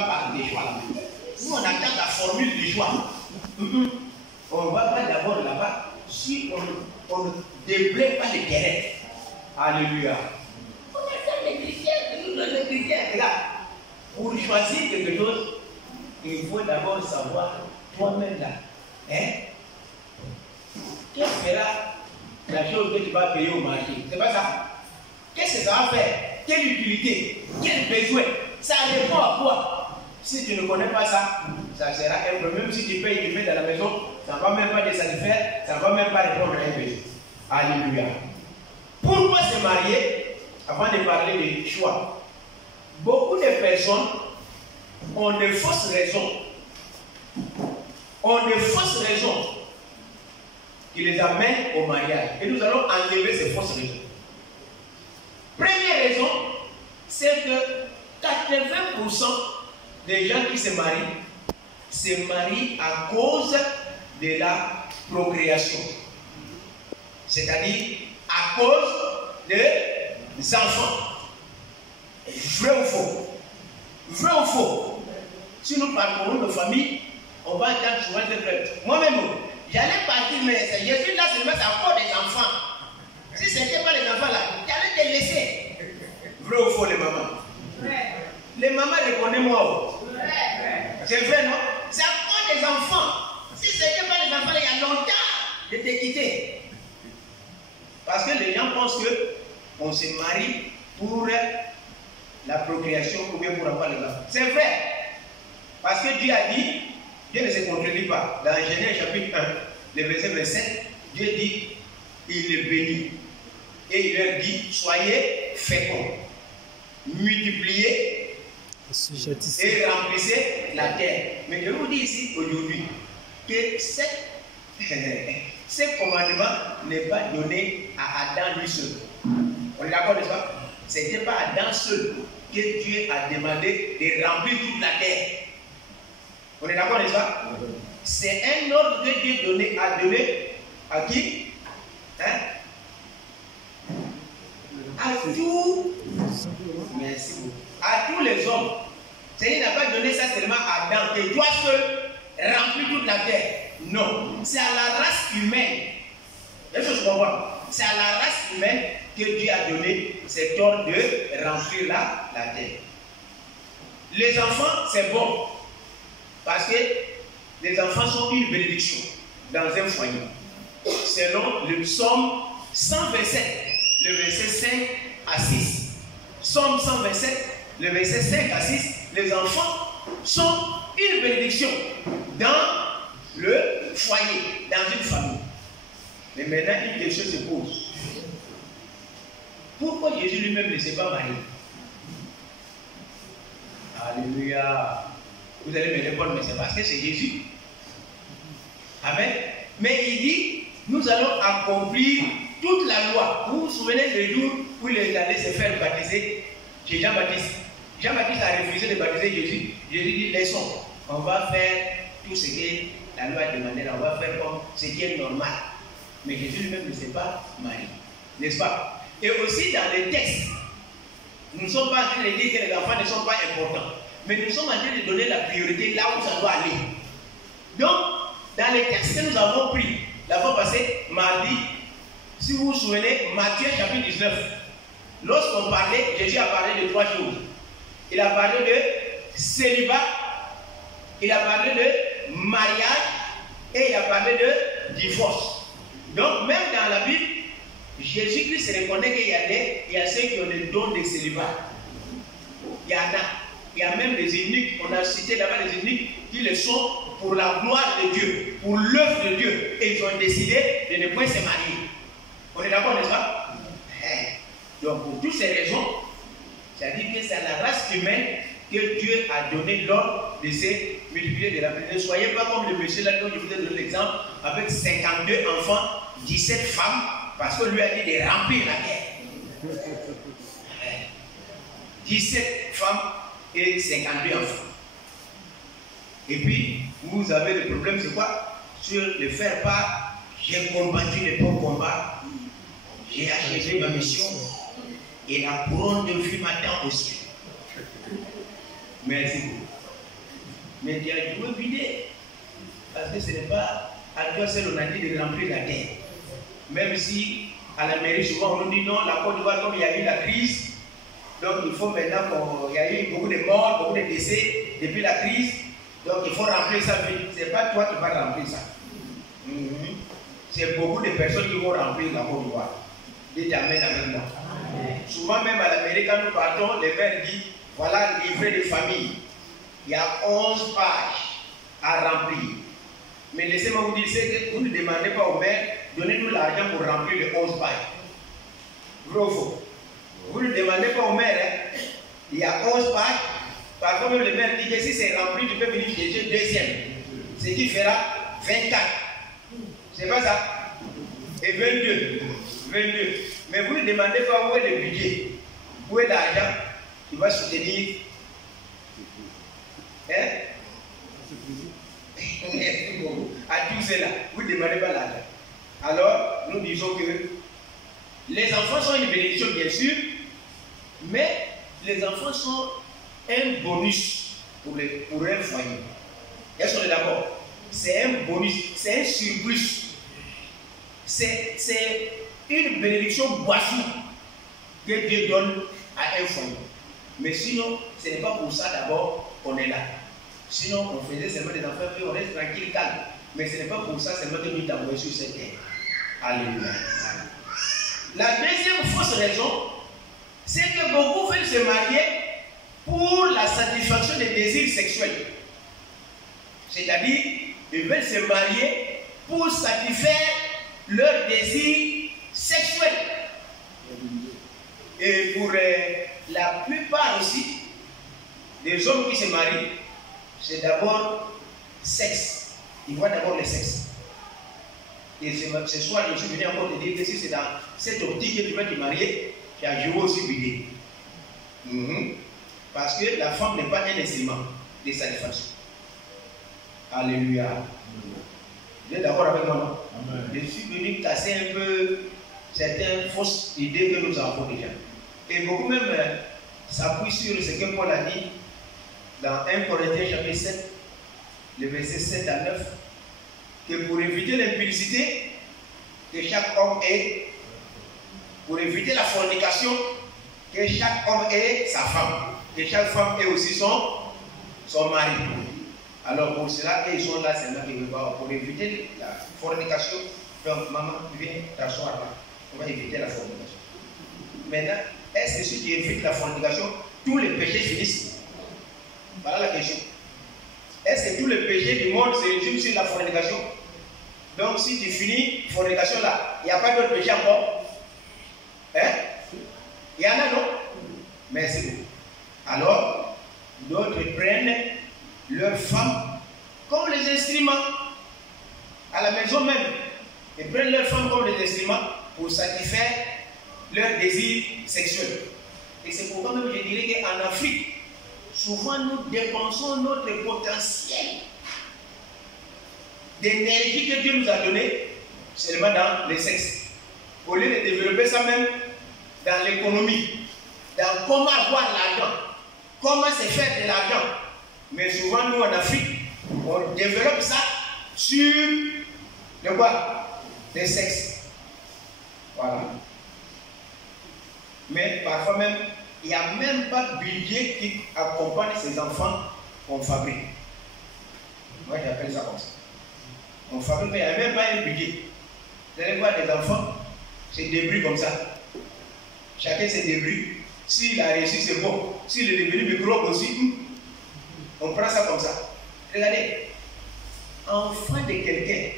parler des choix là. Nous, on attend la formule du choix. On ne va pas d'abord là-bas si on ne déblaye pas les terrains. Alléluia. On attend les critères, nous donnons les critères. Regarde, pour choisir quelque chose, il faut d'abord savoir toi-même là. Hein? Quelle sera la chose que tu vas payer au marché? C'est pas ça. Qu'est-ce que ça va faire? Quelle utilité? Quel besoin? Ça répond à quoi? Si tu ne connais pas ça, ça sera un problème. Même si tu payes, tu mets dans la maison, ça ne va même pas te satisfaire, ça ne va même pas répondre à un besoin. Alléluia. Pourquoi se marier? Avant de parler des choix, beaucoup de personnes ont de fausses raisons. Ont de fausses raisons qui les amènent au mariage. Et nous allons enlever ces fausses raisons. Première raison, c'est que 80% des gens qui se marient à cause de la procréation. C'est-à-dire à cause des enfants. Vrai ou faux? Vrai ou faux? Si nous parcourons nos familles, on va entendre souvent ce problème. Moi-même, j'allais partir, mais Jésus là seulement c'est encore des enfants. Si ce n'était pas les enfants là, j'allais te laisser. Vrai ou faux les mamans? Vrai. Les mamans répondez-moi. Vrai. C'est vrai, non? C'est encore des enfants. Si ce n'était pas les enfants là, il y a longtemps de te quitter. Parce que les gens pensent qu'on se marie pour la procréation ou bien pour avoir les enfants. C'est vrai. Parce que Dieu a dit, Dieu ne se contredit pas. Dans Genèse chapitre 1, le verset 27, Dieu dit, il les bénit. Et il leur dit, soyez féconds, multipliez et remplissez la terre. Mais je vous dis ici, aujourd'hui, que ce commandement n'est pas donné à Adam lui seul. On est d'accord, n'est-ce pas? Ce n'était pas Adam seul que Dieu a demandé de remplir toute la terre. On est d'accord, n'est-ce pas? C'est un ordre que Dieu a donné à qui? Hein? À tous. Merci beaucoup. À tous les hommes. C'est-à-dire qu'il n'a pas donné ça seulement à Adam, que toi seul remplis toute la terre. Non. C'est à la race humaine. Est-ce que je comprends? C'est à la race humaine que Dieu a donné cet ordre de remplir la terre. Les enfants, c'est bon. Parce que les enfants sont une bénédiction dans un foyer. Selon le psaume 127, le verset 5 à 6. Psaume 127, le verset 5 à 6. Les enfants sont une bénédiction dans le foyer, dans une famille. Mais maintenant, une question se pose. Pourquoi Jésus lui-même ne s'est pas marié? Alléluia. Vous allez me répondre, mais c'est parce que c'est Jésus. Amen. Mais il dit, nous allons accomplir toute la loi. Vous vous souvenez du jour où il est allé se faire baptiser chez Jean-Baptiste? Jean-Baptiste a refusé de baptiser Jésus. Jésus dit, laissons, on va faire tout ce que la loi demandait, on va faire comme ce qui est normal. Mais Jésus lui-même ne s'est pas marié. N'est-ce pas? Et aussi dans les textes, nous ne sommes pas en train de dire que les enfants ne sont pas importants. Mais nous sommes en train de donner la priorité là où ça doit aller. Donc, dans les textes que nous avons pris la fois passée, mardi, si vous vous souvenez, Matthieu chapitre 19, lorsqu'on parlait, Jésus a parlé de trois choses. Il a parlé de célibat, il a parlé de mariage et il a parlé de divorce. Donc, même dans la Bible, Jésus-Christ reconnaît qu'il y a ceux qui ont le don de célibat. Il y en a. Il y a même des eunuques, on a cité là-bas des eunuques qui le sont pour la gloire de Dieu, pour l'œuvre de Dieu. Et ils ont décidé de ne point se marier. On est d'accord, n'est-ce pas? Donc, pour toutes ces raisons, c'est-à-dire que c'est à la race humaine que Dieu a donné l'ordre de se multiplier de la planète. Ne soyez pas comme le monsieur là, dont je vous ai donné l'exemple, avec 52 enfants, 17 femmes, parce que lui a dit de remplir la terre. 17 femmes et 52 enfants. Et puis, vous avez le problème, c'est quoi? Sur le faire part, j'ai combattu le bon combat, j'ai achevé ma mission, et la couronne de vie m'attend aussi. Merci beaucoup. Mais tu as dû vider. Parce que ce n'est pas à toi seul on a dit de remplir la terre. Même si à la mairie, souvent on nous dit non, la Côte d'Ivoire, comme il y a eu la crise, donc il faut maintenant qu'il y a eu beaucoup de morts, beaucoup de décès depuis la crise, donc il faut remplir ça. Ce n'est pas toi qui vas remplir ça. C'est beaucoup de personnes qui vont remplir la Côte d'Ivoire. Dites Amen avec moi. Souvent même à la mairie, quand nous partons, les maires disent voilà le livret de famille. Il y a 11 pages à remplir. Mais laissez-moi vous dire, c'est que vous ne demandez pas au maire, donnez-nous l'argent pour remplir les 11 pages. Vrai ou faux? Vous ne demandez pas au maire, hein? Il y a 11 pages. Par contre, le maire dit que si c'est rempli, tu peux venir chercher deuxième. Ce qui fera 24. C'est pas ça? Et 22. Mais vous ne demandez pas où est le budget, où est l'argent qui va soutenir. Hein? Merci beaucoup. À tout cela, vous ne demandez pas l'argent. Alors, nous disons que les enfants sont une bénédiction, bien sûr, mais les enfants sont un bonus pour un foyer. Est-ce qu'on est d'accord? C'est un bonus, c'est un surplus. C'est une bénédiction boissue que Dieu donne à un foyer. Mais sinon, ce n'est pas pour ça d'abord qu'on est là. Sinon, on faisait seulement des enfants, puis on reste tranquille, calme. Mais ce n'est pas pour ça seulement que nous t'avons envoyé sur cette terre. Alléluia. La deuxième fausse raison, c'est que beaucoup veulent se marier pour la satisfaction des désirs sexuels. C'est-à-dire, ils veulent se marier pour satisfaire leurs désirs sexuels. Et pour la plupart aussi, des hommes qui se marient, c'est d'abord sexe. Ils voient d'abord le sexe. Et ce soir, je suis venu encore te dire que si c'est dans cette optique que tu vas te marier, tu as joué aussi l'idée. Parce que la femme n'est pas un instrument de satisfaction. Alléluia. Vous êtes d'accord avec moi? Je suis venu casser un peu certaines fausses idées que nous avons déjà. Et beaucoup même s'appuient sur ce que Paul a dit dans 1 Corinthiens chapitre 7, le verset 7 à 9, que pour éviter l'impudicité que chaque homme ait, pour éviter la fornication, que chaque homme ait sa femme, que chaque femme ait aussi son mari. Alors pour cela, ils sont là seulement pour éviter la fornication. Donc maman, viens t'asseoir là. On va éviter la fornication. Maintenant, est-ce que si tu évites la fornication, tous les péchés finissent? Voilà la question. Est-ce que tous les péchés du monde se résument sur la fornication? Donc si tu finis fornication là, il n'y a pas d'autre péché encore? Hein? Il y en a, non? Merci beaucoup. Alors, d'autres prennent leurs femmes comme les instruments à la maison même. Ils prennent leurs femmes comme les instruments pour satisfaire leurs désirs sexuels. Et c'est pourquoi même je dirais qu'en Afrique, souvent nous dépensons notre potentiel d'énergie que Dieu nous a donné seulement dans le sexe. Au lieu de développer ça même dans l'économie, dans comment avoir l'argent, comment se faire de l'argent. Mais souvent nous en Afrique, on développe ça sur le quoi? Le sexe. Voilà. Mais parfois même, il n'y a même pas de budget qui accompagne ces enfants qu'on fabrique. Moi j'appelle ça comme ça. On fabrique, mais il n'y a même pas un budget. Vous allez voir des enfants, c'est débris comme ça. Chacun ses débris. S'il a réussi, c'est bon. S'il est devenu microbe aussi, on prend ça comme ça. Regardez, enfant de quelqu'un,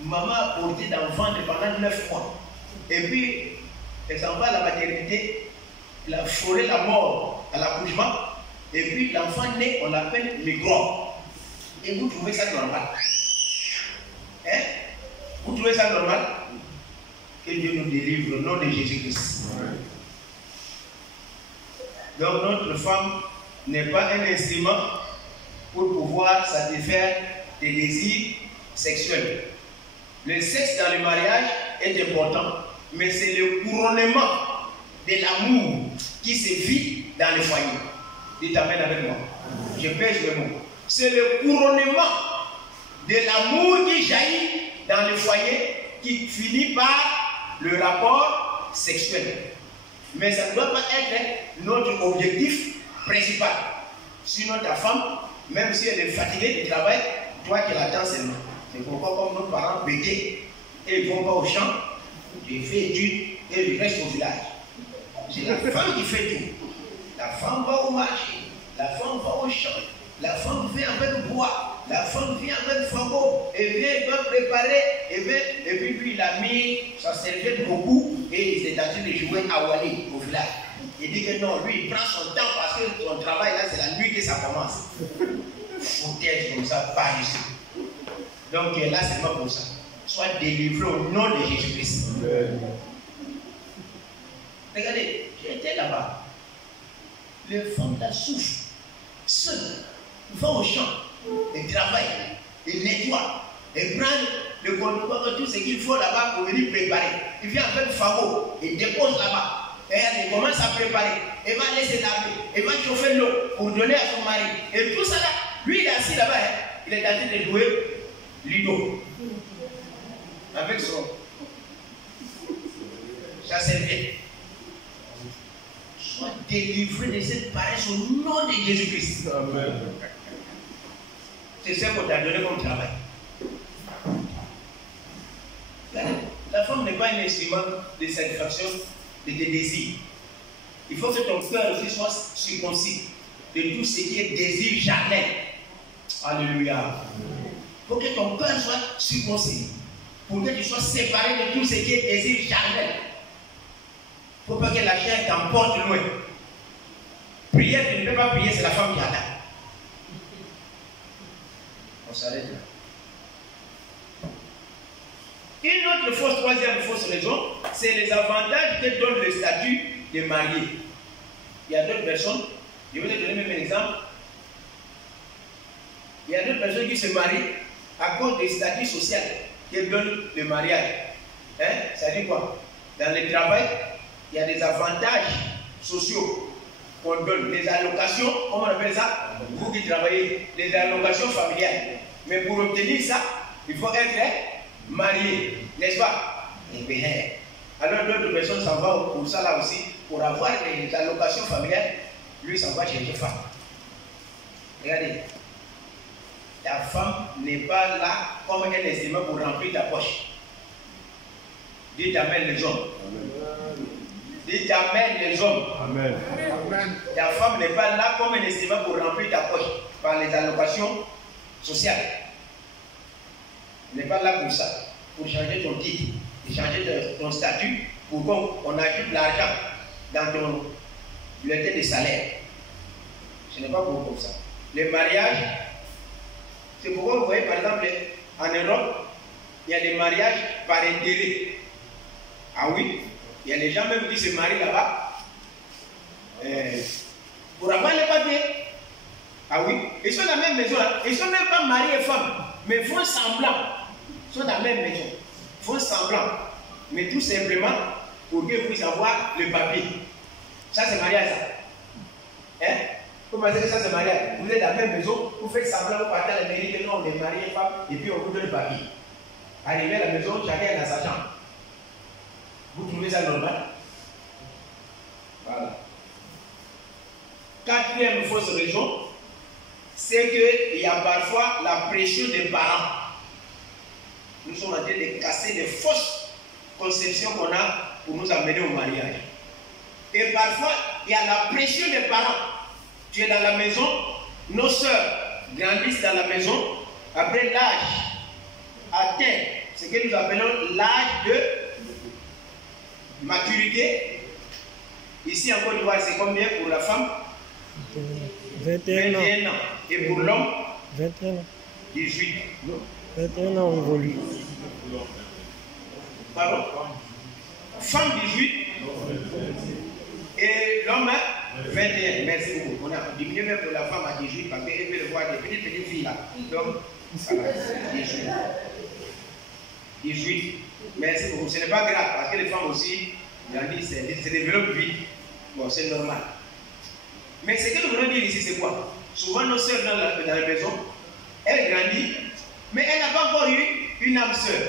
maman a porté d'enfant pendant 9 mois. Et puis, elle s'en va à la maternité, il a frôlé la mort à l'accouchement, et puis l'enfant né, on l'appelle microbe. Et vous trouvez ça normal? Hein? Vous trouvez ça normal? Que Dieu nous délivre au nom de Jésus-Christ. Donc notre femme n'est pas un instrument pour pouvoir satisfaire des désirs sexuels. Le sexe dans le mariage est important, mais c'est le couronnement de l'amour qui se vit dans le foyer. Dites Amen avec moi. Je pèse le mot. c'est le couronnement de l'amour qui jaillit dans le foyer, qui finit par le rapport sexuel. Mais ça ne doit pas être notre objectif principal. Sinon ta femme, même si elle est fatiguée du travail, toi qui l'attends seulement. C'est pourquoi comme nos parents pétaient et ils ne vont pas au champ, ils font études et ils restent au village. C'est la femme qui fait tout. La femme va au marché, la femme va au champ, la femme vient avec bois, la femme vient avec fagot, et vient, il va préparer, et puis lui il a mis sa serviette au cou et il s'est en train de jouer à Wally au village. Il dit que non, lui il prend son temps parce que son travail là c'est la nuit que ça commence. Foutaise comme ça, pas ici. Donc il est là seulement pour ça. Sois délivré au nom de Jésus-Christ. Regardez, j'étais là-bas. Les femmes là souffrent. Seules. Ils vont au champ. Ils travaillent. Ils nettoient. Ils prennent le conducteur, tout ce qu'il faut là-bas pour venir préparer. Il vient avec le fagot. Il dépose là-bas. Et elle commence à préparer. Il va laisser laver. Il va chauffer l'eau pour donner à son mari. Et tout ça là, lui il est assis là-bas. Il est en train de jouer Ludo. Avec sa serviette. Sois délivré de cette paresse au nom de Jésus-Christ. C'est ça qu'on t'a donné comme travail. La femme n'est pas un instrument de satisfaction de tes désirs. Il faut que ton cœur aussi soit circoncis de tout ce qui est désir charnel. Alléluia. Il faut que ton cœur soit circoncis pour que tu sois séparé de tout ce qui est désir charnel. Il ne faut pas que la chair t'emporte loin. Prière, tu ne peux pas prier, c'est la femme qui attend. On s'arrête là. Une autre troisième fausse raison, c'est les avantages que donne le statut de marié. Il y a d'autres personnes, je vais te donner même un exemple. Il y a d'autres personnes qui se marient à cause du statut social que donne le mariage. Hein? Ça dit quoi? Dans le travail, il y a des avantages sociaux qu'on donne, des allocations, comment on appelle ça? Vous qui travaillez, des allocations familiales. Mais pour obtenir ça, il faut être marié, n'est-ce pas? Et bien, alors d'autres personnes s'en vont pour ça là aussi, pour avoir des allocations familiales, lui s'en va chercher femme. Regardez, ta femme n'est pas là comme un instrument pour remplir ta poche. Dites amen les hommes. Dites amen les hommes. Amen. Ta femme n'est pas là comme un instrument pour remplir ta poche par les allocations sociales. Elle n'est pas là pour ça, pour changer ton titre, pour changer ton statut, pour qu'on ajoute l'argent dans ton bulletin de salaire. Ce n'est pas pour ça. Le mariage, c'est pourquoi vous voyez par exemple en Europe, il y a des mariages par intérêt. Ah oui, il y a des gens même qui se marient là-bas pour avoir les papiers. Ah oui, ils sont dans la même maison, hein. Ils ne sont même pas mariés femmes, mais font semblant. Ils sont dans la même maison, font semblant. Mais tout simplement pour qu'ils puissent avoir le papier. Ça c'est mariage ça. Hein? Vous pensez que ça c'est mariage? Vous êtes dans la même maison, vous faites semblant, vous partez à la mairie que non, on est mariés femmes, et puis on vous donne le papier. Arrivé à la maison, chacun est dans sa chambre. Vous trouvez ça normal? Voilà. Quatrième fausse raison, c'est qu'il y a parfois la pression des parents. Nous sommes en train de casser les fausses conceptions qu'on a pour nous amener au mariage. Et parfois, il y a la pression des parents. Tu es dans la maison, nos sœurs grandissent dans la maison, après l'âge atteint, ce que nous appelons l'âge de maturité. Ici en Côte d'Ivoire, c'est combien pour la femme? 21 ans. Et pour l'homme? 21 ans. 18. 21 ans, on évolue. Pardon? Femme 18 et l'homme 21. Merci beaucoup. On a diminué même pour la femme à 18 parce qu'elle veut le voir des petites filles là. Donc, voilà, 18. Merci beaucoup. Ce n'est pas grave parce que les femmes aussi, se développent vite. Bon, c'est normal. Mais ce que nous voulons dire ici, c'est quoi? souvent nos sœurs dans la maison, elles grandissent, mais elle n'a pas encore eu une âme sœur.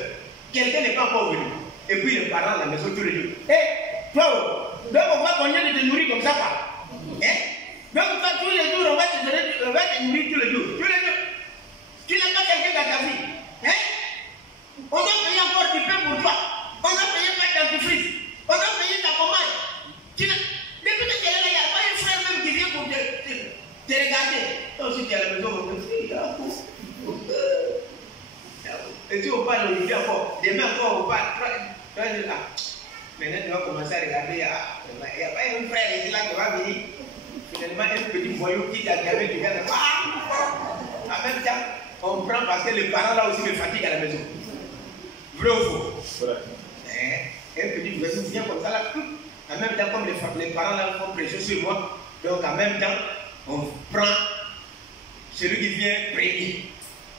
Quelqu'un n'est pas encore venu. Et puis les parents à la maison tous les jours. Hé, toi, donc on va continuer de te nourrir comme ça, quoi. Donc toi, tous les jours, on va te nourrir tous les jours. Tous les jours. Tu n'as pas quelqu'un dans ta vie. On va payer encore du pain pour toi. On va payer pas dentifrice. On va payer ta commande. Depuis que tu es là, il n'y a pas un frère même qui vient pour te regarder. Toi aussi, tu es à la maison, on te dit, et si on parle aujourd'hui encore, demain encore on parle. Maintenant tu vas commencer à regarder, il n'y a pas un frère ici là qui va venir. Finalement, un petit voyou qui t'a gardé du gars. En même temps, on prend parce que les parents là aussi me fatiguent à la maison. Vrai ou faux? Voilà. Un petit voyou vient comme ça là. En même temps, comme les parents là font pression sur moi, donc en même temps, on prend celui qui vient premier.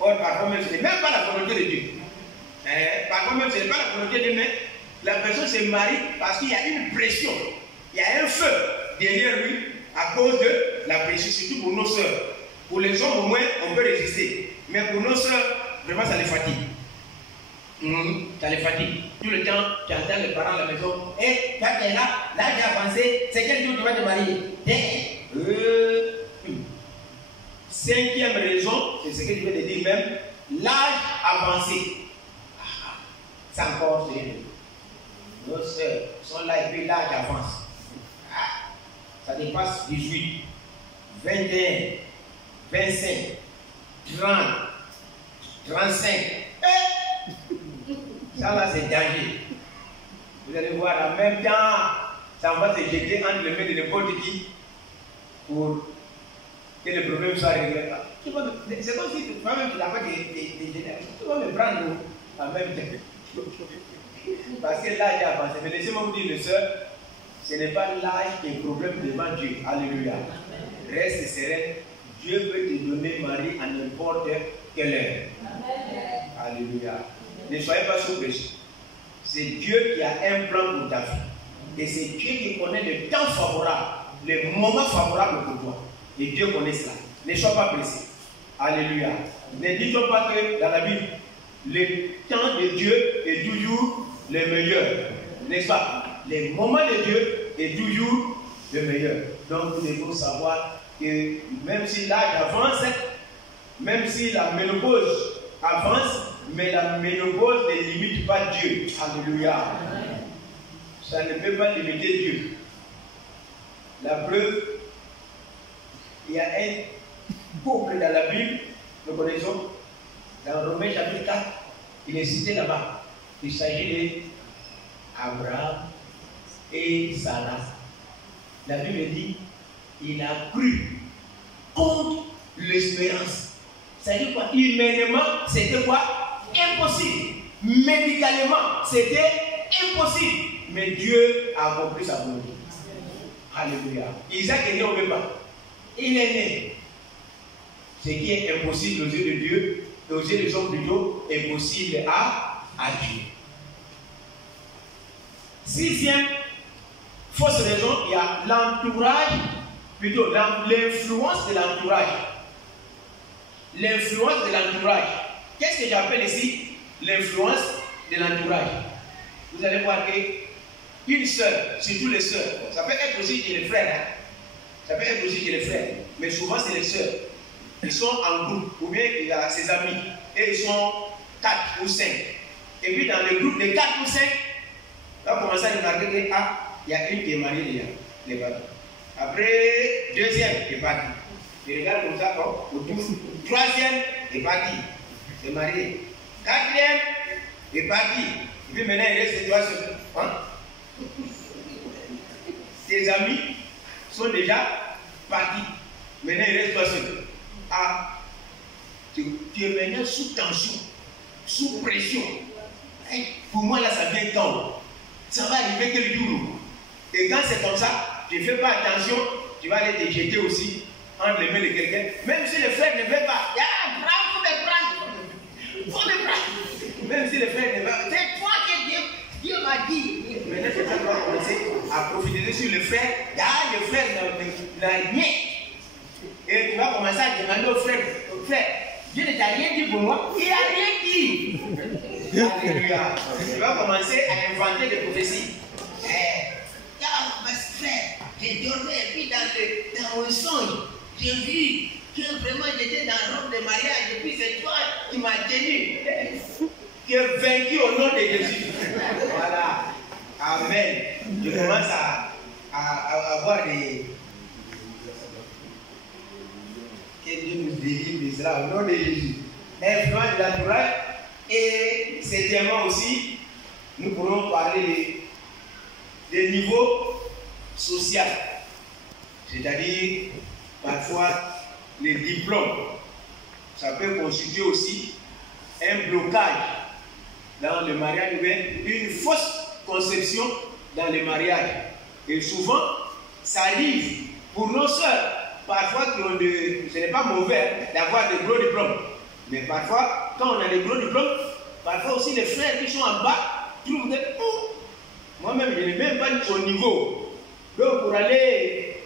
Or, parfois même, ce n'est même pas la volonté de Dieu. Parfois même, ce n'est pas la volonté de Dieu, mais la personne se marie parce qu'il y a une pression. Il y a un feu derrière lui à cause de la pression, surtout pour nos soeurs. Pour les hommes, au moins, on peut résister. Mais pour nos soeurs, vraiment, ça les fatigue. Ça les fatigue. Tout le temps, tu entends les parents à la maison. Hé, toi, tu es là, j'ai avancé, c'est quel jour tu vas te marier? Cinquième raison, c'est ce que je vais te dire même, l'âge avancé. C'est encore sérieux. Nos soeurs sont là et puis l'âge avance. Ça dépasse 18, 21, 25, 30, 35. Ça là c'est danger. Vous allez voir en même temps, ça va se jeter entre les mains de n'importe qui pour que le problème soit réglé. C'est comme si toi-même tu n'as pas de génération. Tu vas me prendre en même temps. Parce que l'âge est avancé. Mais laissez-moi vous dire, les sœurs, ce n'est pas l'âge qui est problème devant Dieu. Alléluia. Reste sereine. Dieu peut te donner mari à n'importe quelle heure. Alléluia. Ne soyez pas surpris. C'est Dieu qui a un plan pour ta vie. Et c'est Dieu qui connaît le temps favorable, les moments favorables pour toi. Et Dieu connaît cela. Ne sois pas pressé. Alléluia. Ne dites pas que dans la Bible, le temps de Dieu est toujours le meilleur. N'est-ce pas? Les moments de Dieu est toujours le meilleur. Donc nous devons savoir que même si l'âge avance, même si la ménopause avance, mais la ménopause ne limite pas Dieu. Alléluia. Ça ne peut pas limiter Dieu. La preuve, il y a un couple dans la Bible, nous connaissons, dans Romains chapitre 4, il est cité là-bas. Il s'agit d'Abraham et Sarah. La Bible dit, il a cru contre l'espérance. Ça veut dire quoi? Humainement, c'était quoi? Impossible. Médicalement, c'était impossible. Mais Dieu a accompli sa volonté. Alléluia. Isaac est né au même pas. Il est né. Ce qui est impossible aux yeux de Dieu et aux yeux des hommes plutôt est possible à Dieu. Sixième fausse raison, il y a l'entourage, plutôt l'influence de l'entourage. L'influence de l'entourage. Qu'est-ce que j'appelle ici l'influence de l'entourage? Vous allez voir qu'une sœur, surtout les sœurs, ça peut être aussi chez les frères, hein? Ça peut être aussi chez les frères, mais souvent c'est les sœurs. Ils sont en groupe, ou bien il y a ses amis, et ils sont 4 ou 5. Et puis dans le groupe de 4 ou 5, on va commencer à remarquer qu'il y a une qui est mariée déjà. Après, deuxième est parti. Je regarde comme ça, autour. Troisième est parti. C'est marié. Quatrième est parti. Et puis maintenant, il reste toi seul. Hein? Tes amis sont déjà partis. Maintenant, il reste toi seul. Tu es maintenant sous tension, sous pression. Hey, pour moi, là, ça vient tendre. Ça va arriver quel jour? Et quand c'est comme ça, tu ne fais pas attention, tu vas aller te jeter aussi entre les mains de quelqu'un. Même si le frère ne veut pas, faut me prendre. Même si le frère ne veut pas, c'est toi que Dieu m'a dit. Maintenant, c'est ça qu'on va commencer à profiter sur le frère. Le frère n'a rien. Et tu vas commencer à a demandé au frère, Dieu ne t'a rien dit pour moi. Il n'a rien dit. Alléluia. Il va commencer à inventer des prophéties. Frère, j'ai dormi et puis dans mon songe, j'ai vu que vraiment j'étais dans la robe de mariage et puis c'est toi qui m'as tenu. Tu es vaincu au nom de Jésus. Voilà. Amen. Je commence à avoir des... Que Dieu nous délivre de cela au nom de Jésus. Influence de l'entourage. Et septièmement aussi, nous pourrons parler des niveaux social, c'est-à-dire parfois les diplômes, ça peut constituer aussi un blocage dans le mariage, une fausse conception dans le mariage. Et souvent, ça arrive pour nos sœurs, parfois ce n'est pas mauvais d'avoir des gros diplômes, mais parfois, quand on a des gros diplômes, parfois aussi les frères qui sont en bas trouvent que moi-même je n'ai même pas son niveau. Donc pour aller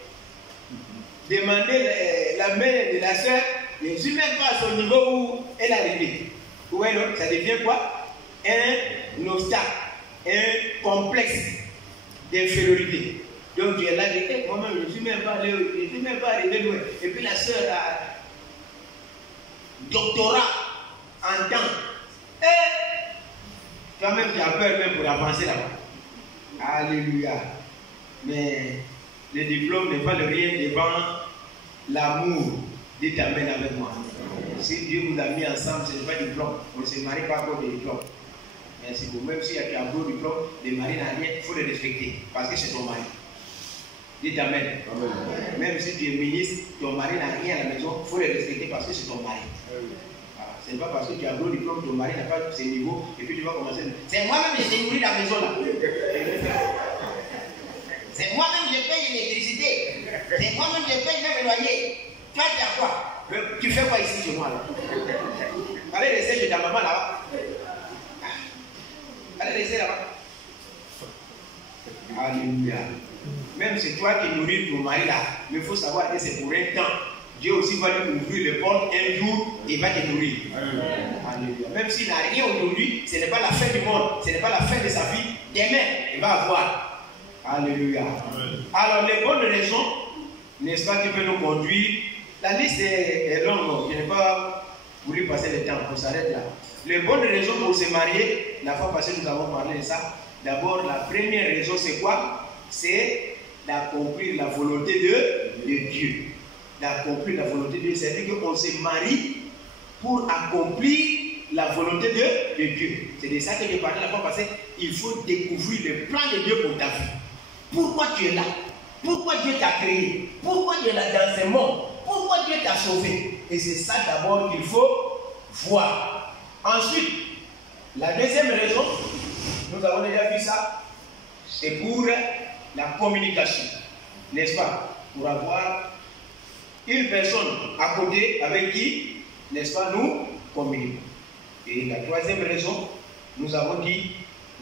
demander la main de la soeur, je ne suis même pas à son niveau où elle est arrivée. Ouais, non, ça devient quoi? Un obstacle, un complexe d'infériorité. Donc tu es là, moi-même je ne suis même pas arrivé loin. Et puis la soeur a doctorat en temps. Et toi-même tu as peur même pour avancer là-bas. Alléluia. Mais le diplôme n'est pas le rien devant l'amour. Dites amen avec moi. Si Dieu vous a mis ensemble, ce n'est pas diplôme. On ne se marie pas pour des diplômes. Merci beaucoup. Même si tu as un gros diplôme, le mari n'a rien, il faut le respecter. Parce que c'est ton mari. Dites amen. Amen. Même si tu es ministre, ton mari n'a rien à la maison, il faut le respecter parce que c'est ton mari. Voilà. Ce n'est pas parce que tu as un gros diplôme, ton mari n'a pas ses niveaux, et puis tu vas commencer. C'est moi-même qui ai nourri la maison là. C'est moi-même qui paye l'électricité. C'est moi-même qui paye même le loyer. Toi, tu as quoi? Tu fais quoi ici chez moi là? Allez laisser chez ta maman là-bas. Allez laisser là-bas. Alléluia. Même c'est toi qui nourris ton mari là, mais il faut savoir que c'est pour un temps. Dieu aussi va lui ouvrir les portes un jour et va te nourrir. Alléluia. Même s'il n'a rien aujourd'hui, ce n'est pas la fin du monde, ce n'est pas la fin de sa vie. Demain, il va avoir. Alléluia. Amen. Alors, les bonnes raisons, n'est-ce pas, qui peuvent nous conduire. La liste est longue, je n'ai pas voulu passer le temps, on s'arrête là. Les bonnes raisons pour se marier, la fois passée, nous avons parlé de ça. D'abord, la première raison, c'est quoi? C'est d'accomplir la volonté de Dieu. D'accomplir la volonté de Dieu, c'est-à-dire qu'on se marie pour accomplir la volonté de Dieu. C'est de ça que j'ai parlé la fois passée. Il faut découvrir le plan de Dieu pour ta vie. Pourquoi tu es là? Pourquoi Dieu t'a créé? Pourquoi tu es là dans ce monde? Pourquoi Dieu t'a sauvé? Et c'est ça d'abord qu'il faut voir. Ensuite, la deuxième raison, nous avons déjà vu ça, c'est pour la communication. N'est-ce pas? Pour avoir une personne à côté avec qui, n'est-ce pas, nous communiquons. Et la troisième raison, nous avons dit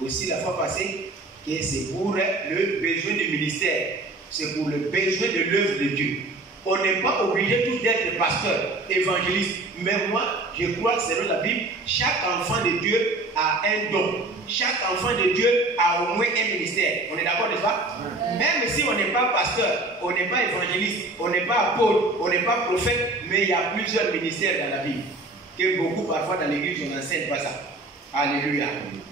aussi la fois passée que c'est pour le besoin du ministère, c'est pour le besoin de l'œuvre de Dieu. On n'est pas obligé tous d'être pasteur, évangéliste, mais moi, je crois que selon la Bible, chaque enfant de Dieu a un don. Chaque enfant de Dieu a au moins un ministère. On est d'accord, n'est-ce pas? Même si on n'est pas pasteur, on n'est pas évangéliste, on n'est pas apôtre, on n'est pas prophète, mais il y a plusieurs ministères dans la Bible. Que beaucoup parfois dans l'église on n'enseigne pas ça. Alléluia.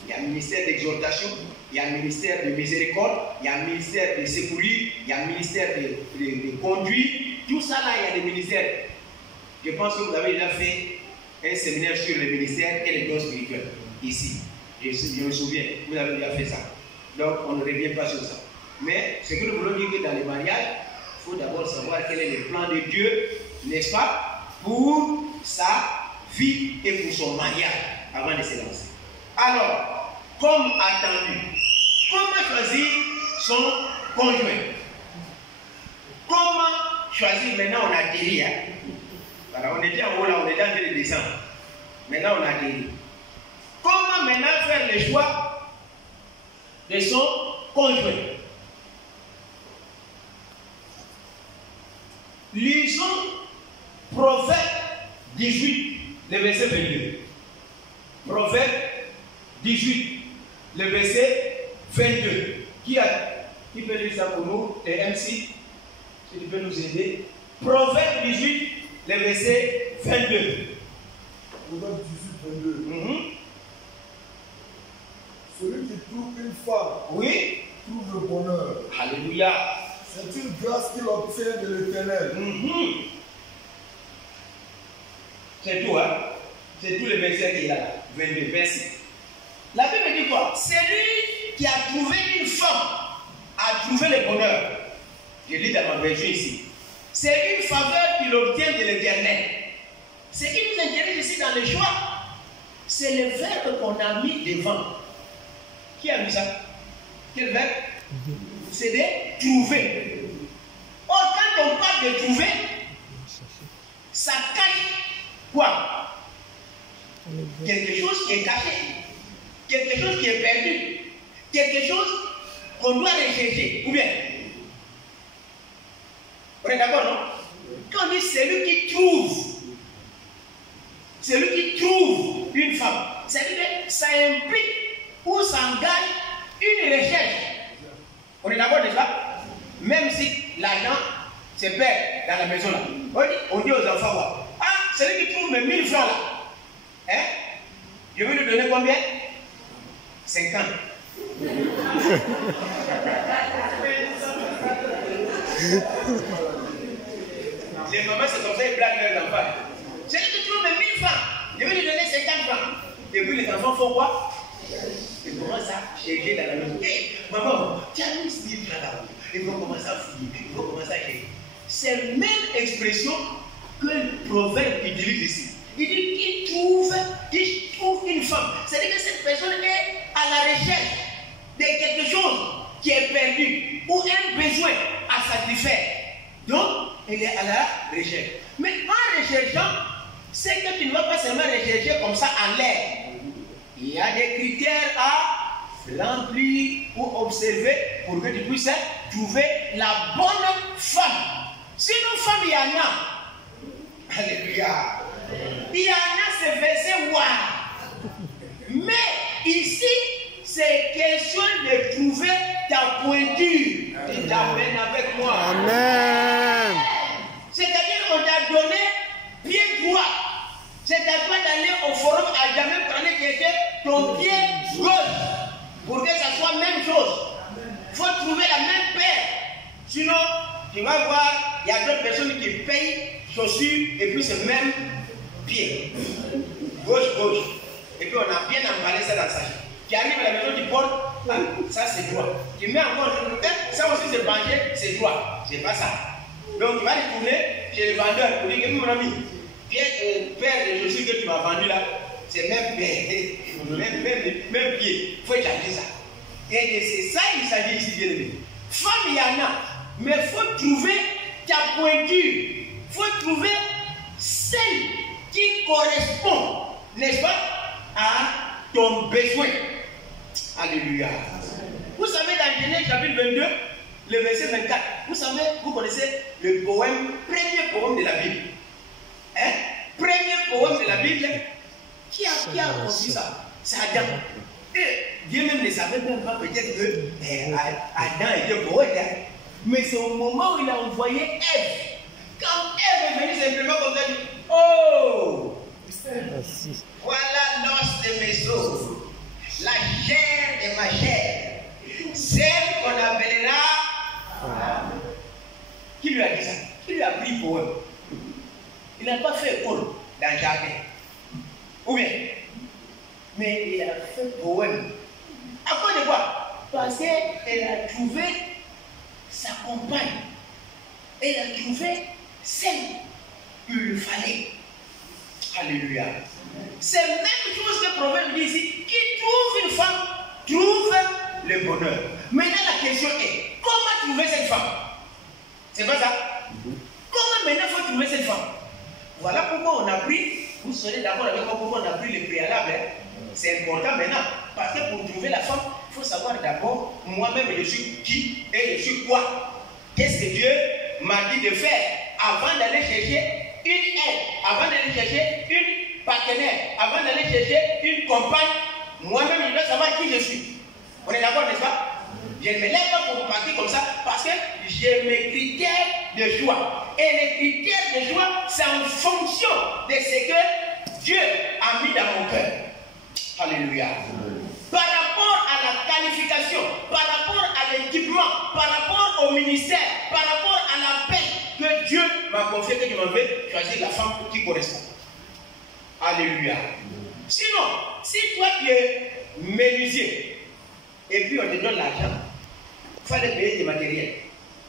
Il y a un ministère d'exhortation, il y a un ministère de miséricorde, il y a un ministère de secourir, il y a un ministère de conduite. Tout ça là, il y a des ministères. Je pense que vous avez déjà fait un séminaire sur le ministère et les dons spirituels ici. Je me souviens, vous avez déjà fait ça. Donc on ne revient pas sur ça. Mais ce que nous voulons dire que dans les mariages, il faut d'abord savoir quel est le plan de Dieu, n'est-ce pas, pour sa vie et pour son mariage avant de se lancer. Alors, comme attendu, comment choisir son conjoint? Comment choisir? Maintenant on a atterri. Hein? Voilà, on était en haut là, on était en train de descendre. Maintenant on a atterri. Comment maintenant faire le choix de son conjoint? Lisons Proverbe 18, le verset 22. Proverbe 18, le verset 22. Qui peut lire ça pour nous? Les MC, si tu peux nous aider. Proverbe 18, le verset 22. Proverbe 18, 22. Celui qui trouve une femme, oui, trouve le bonheur. Alléluia. C'est une grâce qu'il obtient de l'Éternel. C'est tout, hein? C'est tout le verset qu'il y a là. 22, verset. La Bible dit quoi? Celui qui a trouvé une femme a trouvé le bonheur. Je lis dans ma version ici. C'est une faveur qu'il obtient de l'Éternel. Ce qui nous intéresse ici dans le choix, c'est le verbe qu'on a mis devant. Qui a mis ça? Quel verbe? C'est de trouver. Or, quand on parle de trouver, ça cache quoi? Quelque chose qui est caché, quelque chose qui est perdu, quelque chose qu'on doit rechercher. Ou bien? On est d'accord, non? Quand on dit celui qui trouve une femme, c'est-à-dire que ça implique ou s'engage une recherche. On est d'accord déjà? Même si l'argent se perd dans la maison là. On dit aux enfants, quoi? Ah, celui qui trouve mes 1000 francs là. Hein? Je vais lui donner combien? 50. Les mamans, c'est comme ça, ils blaguent leurs enfants. Celui qui trouve mes 1000 francs, je vais lui donner 50 francs. Et puis les enfants font quoi? Ils commencent à chercher dans la maison. Hey, maman, tu as mis 1000 francs là. Ils vont commencer à fouiller, ils vont commencer à chercher. C'est la même expression que le proverbe utilise ici. Il dit qu'il trouve une femme. C'est-à-dire que cette personne est à la recherche de quelque chose qui est perdu ou un besoin à satisfaire. Donc, elle est à la recherche. Mais en recherchant, c'est que tu ne vas pas seulement rechercher comme ça en l'air. Il y a des critères à remplir ou observer pour que tu puisses trouver la bonne femme. Sinon, femme, il y en a. Alléluia. Il y en a ce verset wow. Mais ici, c'est question de trouver ta pointure. Tu t'amènes avec moi. Amen. C'est-à-dire qu'on t'a donné pied droit. C'est à toi d'aller au forum à jamais prendre ton pied gauche pour que ça soit la même chose. Il faut trouver la même paire. Sinon, tu vas voir, il y a d'autres personnes qui payent chaussures et puis c'est même pied. Gauche. Et puis on a bien emballé ça dans le sachet. Tu arrives à la maison, tu portes, ah, ça c'est droit. Tu mets encore, ça aussi c'est banquet, c'est droit. C'est pas ça. Donc tu vas retourner chez le vendeur pour dire que mon ami, paire de chaussures que tu m'as vendu là, c'est même paire, même pied. Il faut échanger ça. Et c'est ça qu'il s'agit ici, bien aimé. Femme, il y en a, mais il faut trouver ta pointure. Il faut trouver celle qui correspond, n'est-ce pas, à ton besoin. Alléluia. Vous savez, dans Genèse chapitre 22, le verset 24, vous savez, vous connaissez le poème, premier poème de la Bible. Hein? Premier poème de la Bible. Qui a construit ça? C'est Adam. Et Dieu même ne savait même pas peut-être que Adam était poète. Hein? Mais c'est au moment où il a envoyé Ève. Quand Ève est venue simplement comme ça, il dit, oh, voilà l'os de mes os, la chair de ma chair, celle qu'on appellera. Qui lui a dit ça? Qui lui a pris poème? Il n'a pas fait école dans le jardin. Ou bien? Mais il a fait poème. À cause de quoi? Parce qu'elle a trouvé sa compagne. Elle a trouvé celle qu'il lui fallait. Alléluia. C'est la même chose que le proverbe dit ici. Qui trouve une femme, trouve le bonheur. Maintenant la question est, comment trouver cette femme? C'est pas ça? Comment maintenant il faut trouver cette femme? Voilà pourquoi on a pris, vous serez d'accord avec moi pourquoi on a pris les préalables. Hein? C'est important maintenant. Parce que pour trouver la femme, il faut savoir d'abord, moi-même je suis qui et je suis quoi. Qu'est-ce que Dieu m'a dit de faire avant d'aller chercher une aide, avant d'aller chercher une partenaire, avant d'aller chercher une compagne, moi-même, je dois savoir qui je suis. On est d'accord, n'est-ce pas? Je ne me lève pas pour partir comme ça parce que j'ai mes critères de choix. Et les critères de choix, c'est en fonction de ce que Dieu a mis dans mon cœur. Alléluia. Par rapport à la qualification, par rapport à l'équipement, par rapport au ministère, par rapport à la paix que Dieu m'a confié, que je m'avais choisi la femme qui correspond. Alléluia. Sinon, si toi tu es menuisier et puis on te donne l'argent, il fallait payer des matériels.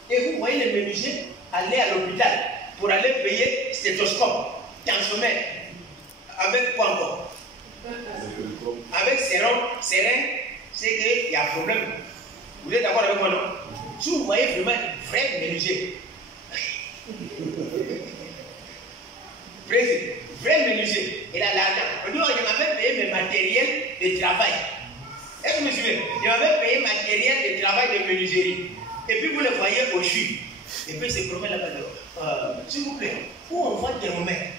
Et vous voyez les menuisiers aller à l'hôpital pour aller payer stéthoscope, tensiomètre, avec quoi encore? Avec sérum, c'est qu'il y a un problème. Vous êtes d'accord avec moi, non? Si vous voyez vraiment un vrai menuisier, vrai menuisier, il a l'argent. On dit, oh, je m'avais payé mes matériels de travail. Est-ce que vous me suivez? Je m'avais payé matériel de travail de menuiserie. Et puis vous le voyez au CHU. Et puis il se promène là-bas. S'il vous plaît, où on voit thermomètre,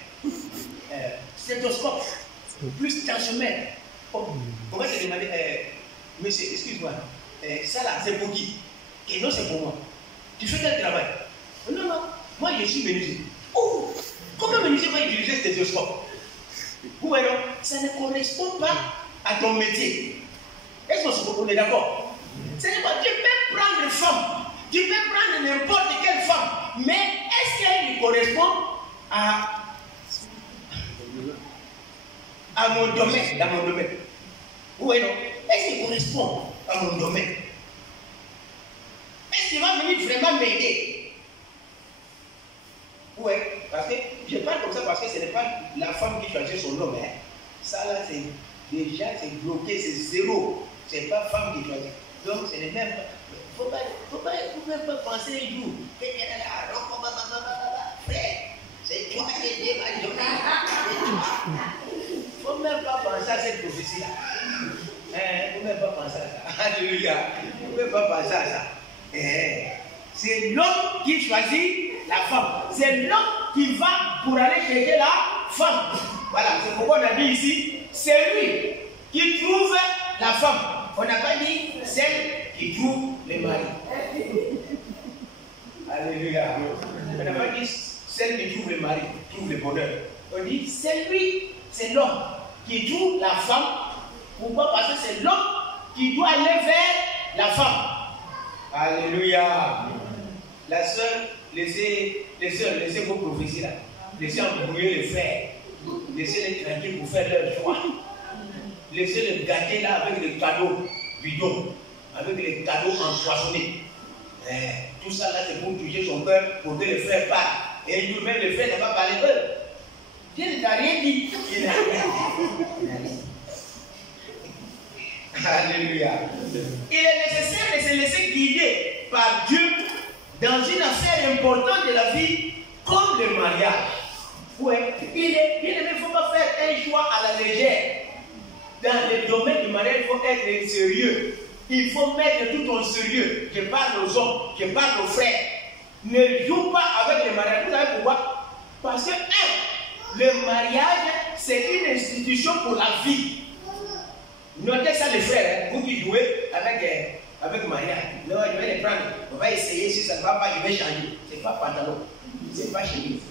stéthoscope, plus tensiomètre. Oh, on va te demander, monsieur, excuse-moi, ça là, c'est pour qui? Et non, c'est pour moi. Tu fais quel travail? Non, non, moi je suis menuisier. Oh, comment menuisier va utiliser stéthoscope? Vous voyez, ça ne correspond pas à ton métier. Est-ce qu'on est d'accord? Ce n'est pas, tu peux prendre une femme, tu peux prendre n'importe quelle femme, mais est-ce qu'elle lui correspond à mon domaine, dans mon domaine? Oui, non. Est-ce qu'il correspond à mon domaine? Est-ce qu'il va venir vraiment m'aider? Oui, parce que je parle comme ça parce que ce n'est pas la femme qui choisit son homme. Hein. Ça là, c'est déjà bloqué, c'est zéro. Ce n'est pas femme qui choisit. Donc, ce n'est même pas. Il ne faut même pas penser un jour. Frère, c'est toi qui es ma journée. Il ne faut même pas penser à cette prophétie-là. Il ne faut même pas penser à ça. Alléluia. Il ne faut même pas penser à ça. C'est l'homme qui choisit la femme. C'est l'homme qui va pour aller chercher la femme. Voilà, c'est pourquoi on a dit ici, c'est lui qui trouve la femme. On n'a pas dit celle qui trouve le mari. Alléluia. On n'a pas dit celle qui trouve le mari, trouve le bonheur. On dit c'est lui, c'est l'homme qui trouve la femme. Pourquoi? Parce que c'est l'homme qui doit aller vers la femme. Alléluia. La sœur, laissez vos prophéties là. Laissez embrouiller les frères. Laissez-les tranquilles pour faire leur choix. Laissez-les gâter là avec les cadeaux bidons, avec les cadeaux empoisonnés. Tout ça là, c'est pour toucher son cœur, pour que les frères parlent. Et nous-mêmes, les frères n'ont pas parlé d'eux. Dieu ne t'a rien dit. Il n'a rien dit. Alléluia. Il est nécessaire de se laisser guider par Dieu dans une affaire importante de la vie, comme le mariage. Ouais. Il ne faut pas faire un choix à la légère. Dans le domaine du mariage, il faut être sérieux. Il faut mettre tout en sérieux. Je parle aux hommes, je parle aux frères. Ne joue pas avec le mariage. Vous savez pourquoi? Parce que, le mariage, c'est une institution pour la vie. Notez ça les frères, vous qui jouez avec mariage. Non, je vais les prendre. On va essayer, si ça ne va pas, je vais changer. Ce n'est pas pantalon, ce n'est pas chemise.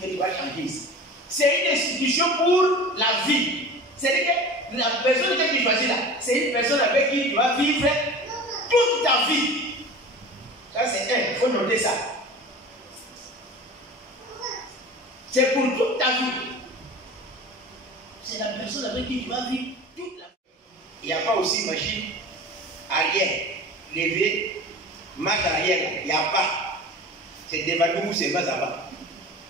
Que tu vas changer ici. C'est une institution pour la vie. C'est-à-dire que la personne que tu choisis là, c'est une personne avec qui tu vas vivre toute ta vie. Ça c'est il faut noter ça. C'est pour toute ta vie. C'est la personne avec qui tu vas vivre toute la vie. Il n'y a pas aussi machine arrière, lever, marche arrière, il n'y a pas. C'est débattu, c'est pas ça va.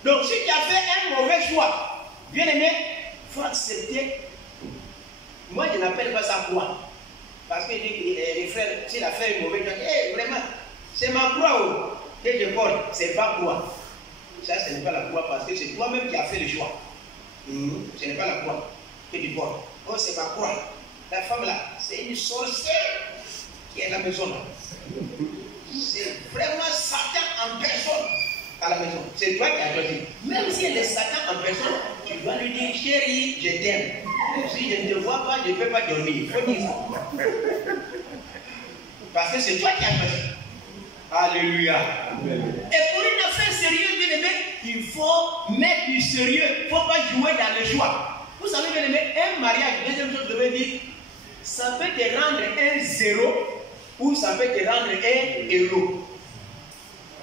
Donc si tu as fait un mauvais choix, bien aimé, il faut accepter. Moi je n'appelle pas ça croix. Parce que les frères, s'il a fait un mauvais choix, vraiment, c'est ma croix que je porte, c'est pas croix. Ça, ce n'est pas la croix parce que c'est toi-même qui as fait le choix. Ce n'est pas la croix que tu portes. Oh, c'est ma croix. La femme là, c'est une sorcière qui est à la maison là. C'est vraiment Satan en personne. à la maison. C'est toi qui as choisi. Même si elle est Satan en personne, tu dois lui dire, chérie, je t'aime. Si je ne te vois pas, je ne peux pas dormir. Il faut dire ça. Parce que c'est toi qui as choisi. Alléluia. Et pour une affaire sérieuse, bien aimé, il faut mettre du sérieux. Il ne faut pas jouer dans le choix. Vous savez, bien aimé, un mariage, deuxième chose, je veux dire, ça peut te rendre un zéro ou ça peut te rendre un héros.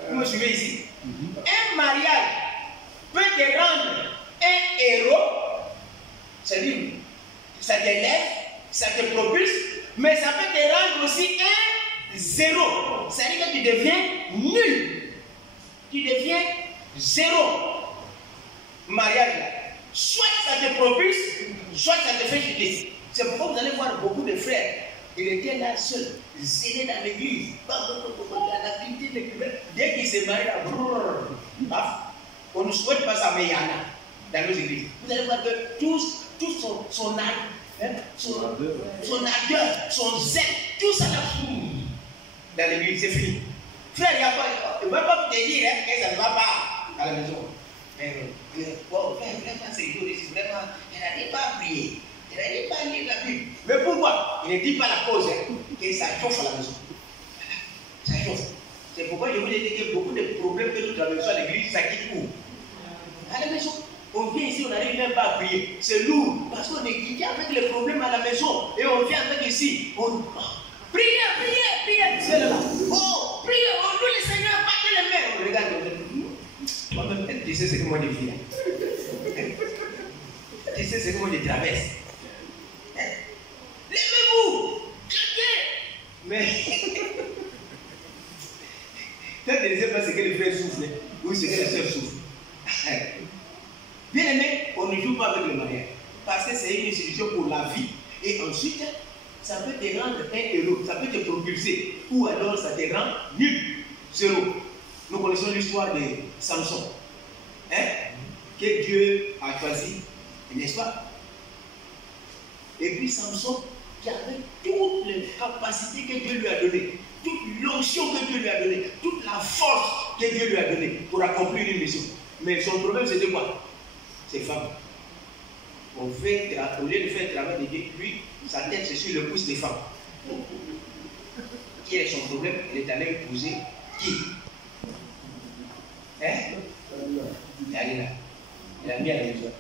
Vous me suivez ici? Un mariage peut te rendre un héros, c'est-à-dire, ça t'élève, ça te propulse, mais ça peut te rendre aussi un zéro. C'est-à-dire que tu deviens nul. Tu deviens zéro. Mariage là. Soit ça te propulse, soit ça te fait chuter. C'est pourquoi vous allez voir beaucoup de frères. Il était là seul, zélé dans l'église. Dès qu'il s'est marié, on ne souhaite pas ça, mais il y en a dans nos églises. Vous allez voir que tout son âme, son ardeur, son zèle, tout ça là, dans l'église, c'est fini. Frère, il ne va pas te dire que ça ne va pas à la maison. Bon, vraiment, c'est dur ici, vraiment, je n'arrive pas à prier. Il n'arrive pas à lire la Bible. Mais pourquoi? Il ne dit pas la cause, que ça chauffe à la maison. Ça chauffe. C'est pourquoi je vous ai dit que beaucoup de problèmes que nous traversons à l'église, ça quitte où? À la maison. On vient ici, on n'arrive même pas à prier. C'est lourd. Parce qu'on est quitté avec les problèmes à la maison. Et on vient avec ici. On... Priez, priez, priez. C'est là. Oh, priez. Oh, nous les Seigneurs, battez les mains. On regarde. Moi-même, tu sais ce que moi je vis. Tu sais ce que moi je traverse. Levez-vous! Mais, quand tu ne sais pas ce que les frères souffrent, ou ce que les soeurs souffrent. Bien aimé, on ne joue pas avec le mariage. Parce que c'est une institution pour la vie. Et ensuite, ça peut te rendre un héros, ça peut te propulser. Ou alors ça te rend nul, zéro. Nous connaissons l'histoire de Samson. Que Dieu a choisi, n'est-ce pas? Et puis Samson, qui avait toutes les capacités que Dieu lui a données, toute l'onction que Dieu lui a donnée, toute la force que Dieu lui a donnée pour accomplir une mission. Mais son problème c'était quoi? Ses femmes. Au lieu de faire le travail de Dieu, lui, sa tête c'est sur le pouce des femmes. Qui est son problème? Il est allé épouser qui? Il est allé là. Il a mis à la maison.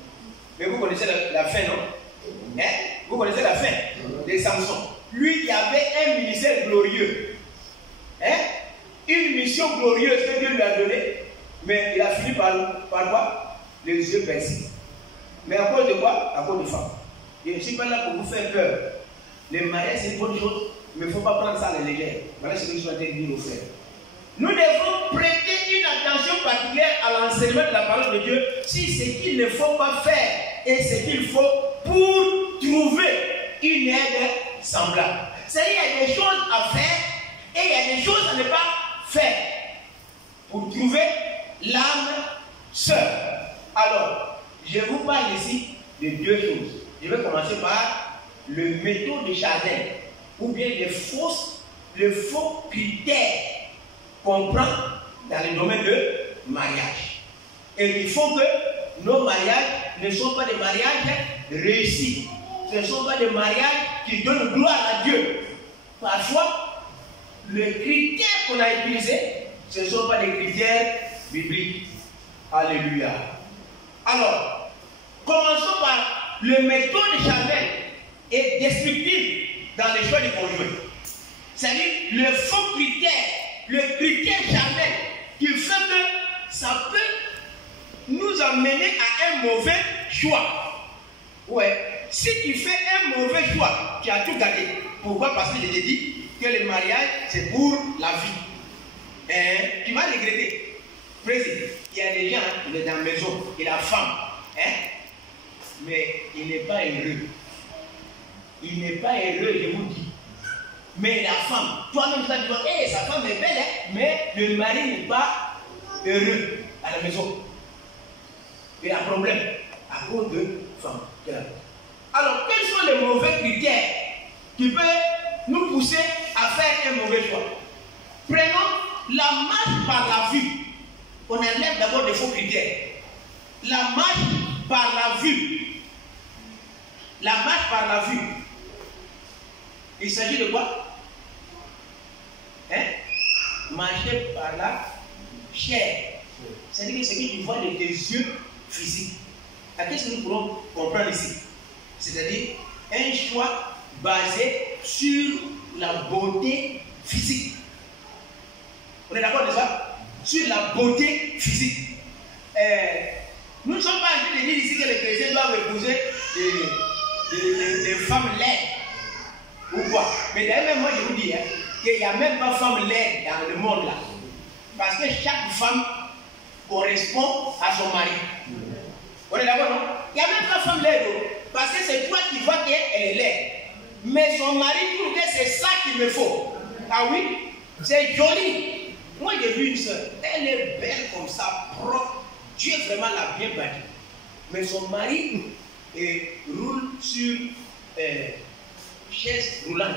Mais vous connaissez la fin, non? Vous connaissez la fin de Samson. Lui qui avait un ministère glorieux. Une mission glorieuse que Dieu lui a donnée. Mais il a fini par quoi? Les yeux percés. Mais à cause de quoi? À cause de femmes. Je ne suis pas là pour vous faire peur. Le mariage c'est une bonne chose, mais il ne faut pas prendre ça à la légère. Voilà ce que je suis en train de dire aux frères. Nous devons prêter une attention particulière à l'enseignement de la parole de Dieu sur ce qu'il ne faut pas faire et ce qu'il faut pour trouver une aide semblable. C'est-à-dire qu'il y a des choses à faire et il y a des choses à ne pas faire pour trouver l'âme sœur. Alors, je vous parle ici de deux choses. Je vais commencer par le méthode de Chardin ou bien les faux critères qu'on prend dans le domaine de mariage. Et il faut que nos mariages ne sont pas des mariages réussis. Ce ne sont pas des mariages qui donnent gloire à Dieu. Parfois, les critères qu'on a utilisés, ce ne sont pas des critères bibliques. Alléluia. Alors, commençons par le méthode de Chardin est destructive dans les choix du conjoint. C'est-à-dire le faux critère, le critère Chardin qui fait que ça peut nous amener à un mauvais choix. Ouais. Si tu fais un mauvais choix, tu as tout gâté. Pourquoi? Parce que je t'ai dit que le mariage, c'est pour la vie. Tu vas regretter. Président, il y a des gens, il est dans la maison, il a femme. Mais il n'est pas heureux. Il n'est pas heureux, je vous dis. Mais la femme, toi-même, tu vas dire, sa femme est belle, mais le mari n'est pas heureux à la maison. Il a un problème à cause de femme. Alors, quels sont les mauvais critères qui peuvent nous pousser à faire un mauvais choix? Prenons la marche par la vie. on enlève d'abord des faux critères. La marche par la vue. La marche par la vue. Il s'agit de quoi? Hein? Marcher par la chair. C'est-à-dire que ce que tu vois de tes yeux physiques. Qu'est-ce que nous pourrons comprendre ici? C'est-à-dire un choix basé sur la beauté physique. On est d'accord de ça? Sur la beauté physique. Nous ne sommes pas en train de dire ici que les chrétiens doivent épouser des femmes laides ou quoi. Mais d'ailleurs, même moi je vous dis qu'il n'y a même pas de femmes laides dans le monde là. Parce que chaque femme correspond à son mari. On est d'accord, non? Il n'y a même pas de femme laide. Parce que c'est toi qui vois qu'elle est laide. Mais son mari trouve que c'est ça qu'il me faut. Ah oui? C'est joli. Moi j'ai vu une soeur. Elle est belle comme ça, propre. Dieu vraiment l'a bien bâtie. Mais son mari roule sur chaise roulante.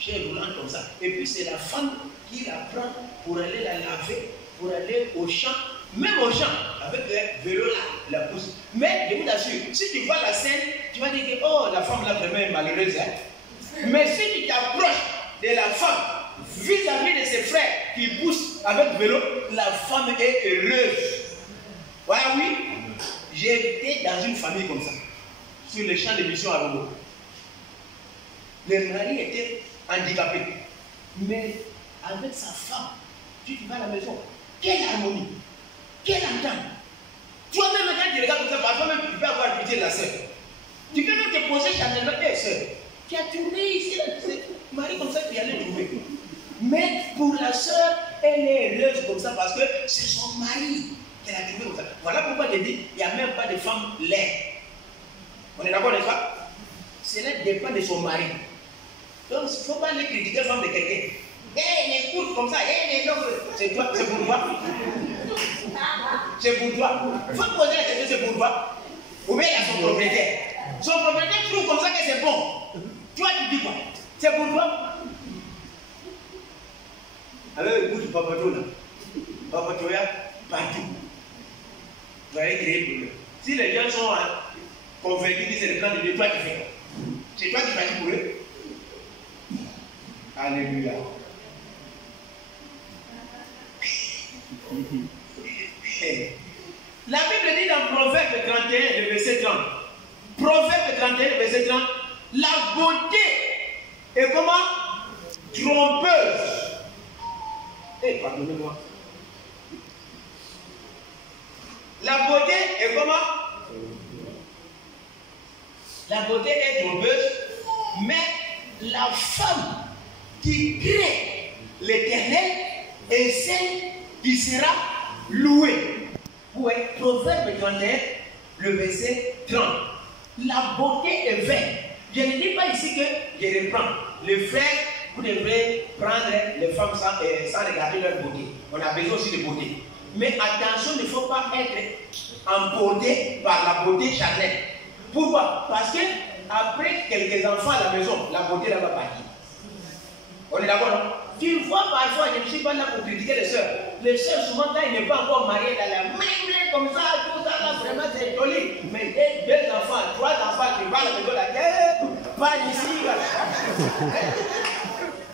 Chaise roulante comme ça. Et puis c'est la femme qui la prend pour aller la laver, pour aller au champ. Même au champ, avec le vélo là, la pousse. Mais je vous assure, si tu vois la scène, tu vas dire que oh, la femme là vraiment est malheureuse. Hein? Mais si tu t'approches de la femme vis-à-vis de ses frères qui poussent avec le vélo, la femme est heureuse. Voilà, oui. J'ai été dans une famille comme ça, sur le champ de mission à Robo. Le mari était handicapé. Mais avec sa femme, tu vas à la maison, quelle harmonie! Quelle entente! Toi-même, quand tu regardes comme ça, parfois même tu peux avoir pitié de la sœur. Tu peux même te poser charnellement, hey sœur, tu as tourné ici, c'est Marie comme ça, tu allais trouver. Mais pour la sœur, elle est heureuse comme ça parce que c'est son mari qu'elle a trouvé comme ça. Voilà pourquoi je dis, il n'y a même pas de femme laide. On est d'accord avec ça? Cela dépend de son mari. Donc, il ne faut pas aller critiquer la femme de quelqu'un. Elle écoute comme ça, c'est toi, c'est pour toi. C'est pour toi. Il faut poser la question, c'est pour toi. Ou bien il y a son propriétaire. Son propriétaire trouve comme ça que c'est bon. Toi, tu dis quoi? C'est pour toi. Alors écoute, Papa Tola. Papa Tola, partout. Vous allez créer le problème. Si les gens sont convaincus que c'est le plan de Dieu, toi qui fais. C'est toi qui fais pour eux. Alléluia. La Bible dit dans Proverbe 31, le verset 30. Proverbe 31, verset 30. La beauté est comment? Trompeuse. Pardonnez-moi. La beauté est comment? La beauté est trompeuse, mais la femme qui crée l'Éternel est celle qui sera louée. Oui, Proverbe 31, le verset 30. La beauté est vaine. Je ne dis pas ici que je reprends. Les frères, vous devrez prendre les femmes sans regarder leur beauté. On a besoin aussi de beauté. Mais attention, il ne faut pas être emporté par la beauté charnelle. Pourquoi? Parce que après quelques enfants à la maison, la beauté là va partir. On est d'accord, non? Tu vois parfois, je ne suis pas là pour critiquer les sœurs. Les sœurs, souvent, quand ils ne sont pas encore mariés, dans la main comme ça, tout ça, là, vraiment, c'est joli. Mais deux enfants, trois enfants, tu vas à la maison, là, pas d'ici, là.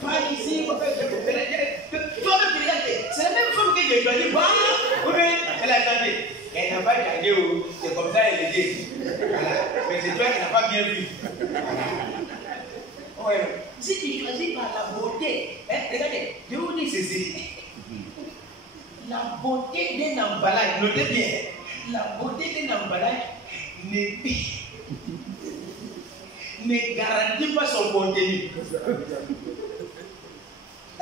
Pas d'ici, toi-même, tu regardes, c'est la même femme que j'ai choisie. Oui, elle a attendé. Elle n'a pas regardé, c'est comme ça, elle est dit. Voilà. Mais c'est toi qui n'as pas bien vu. Ouais. Si tu choisis par la beauté, regardez, je vous dis ceci. La beauté d'un emballage, notez bien, la beauté d'un emballage ne garantit pas son contenu.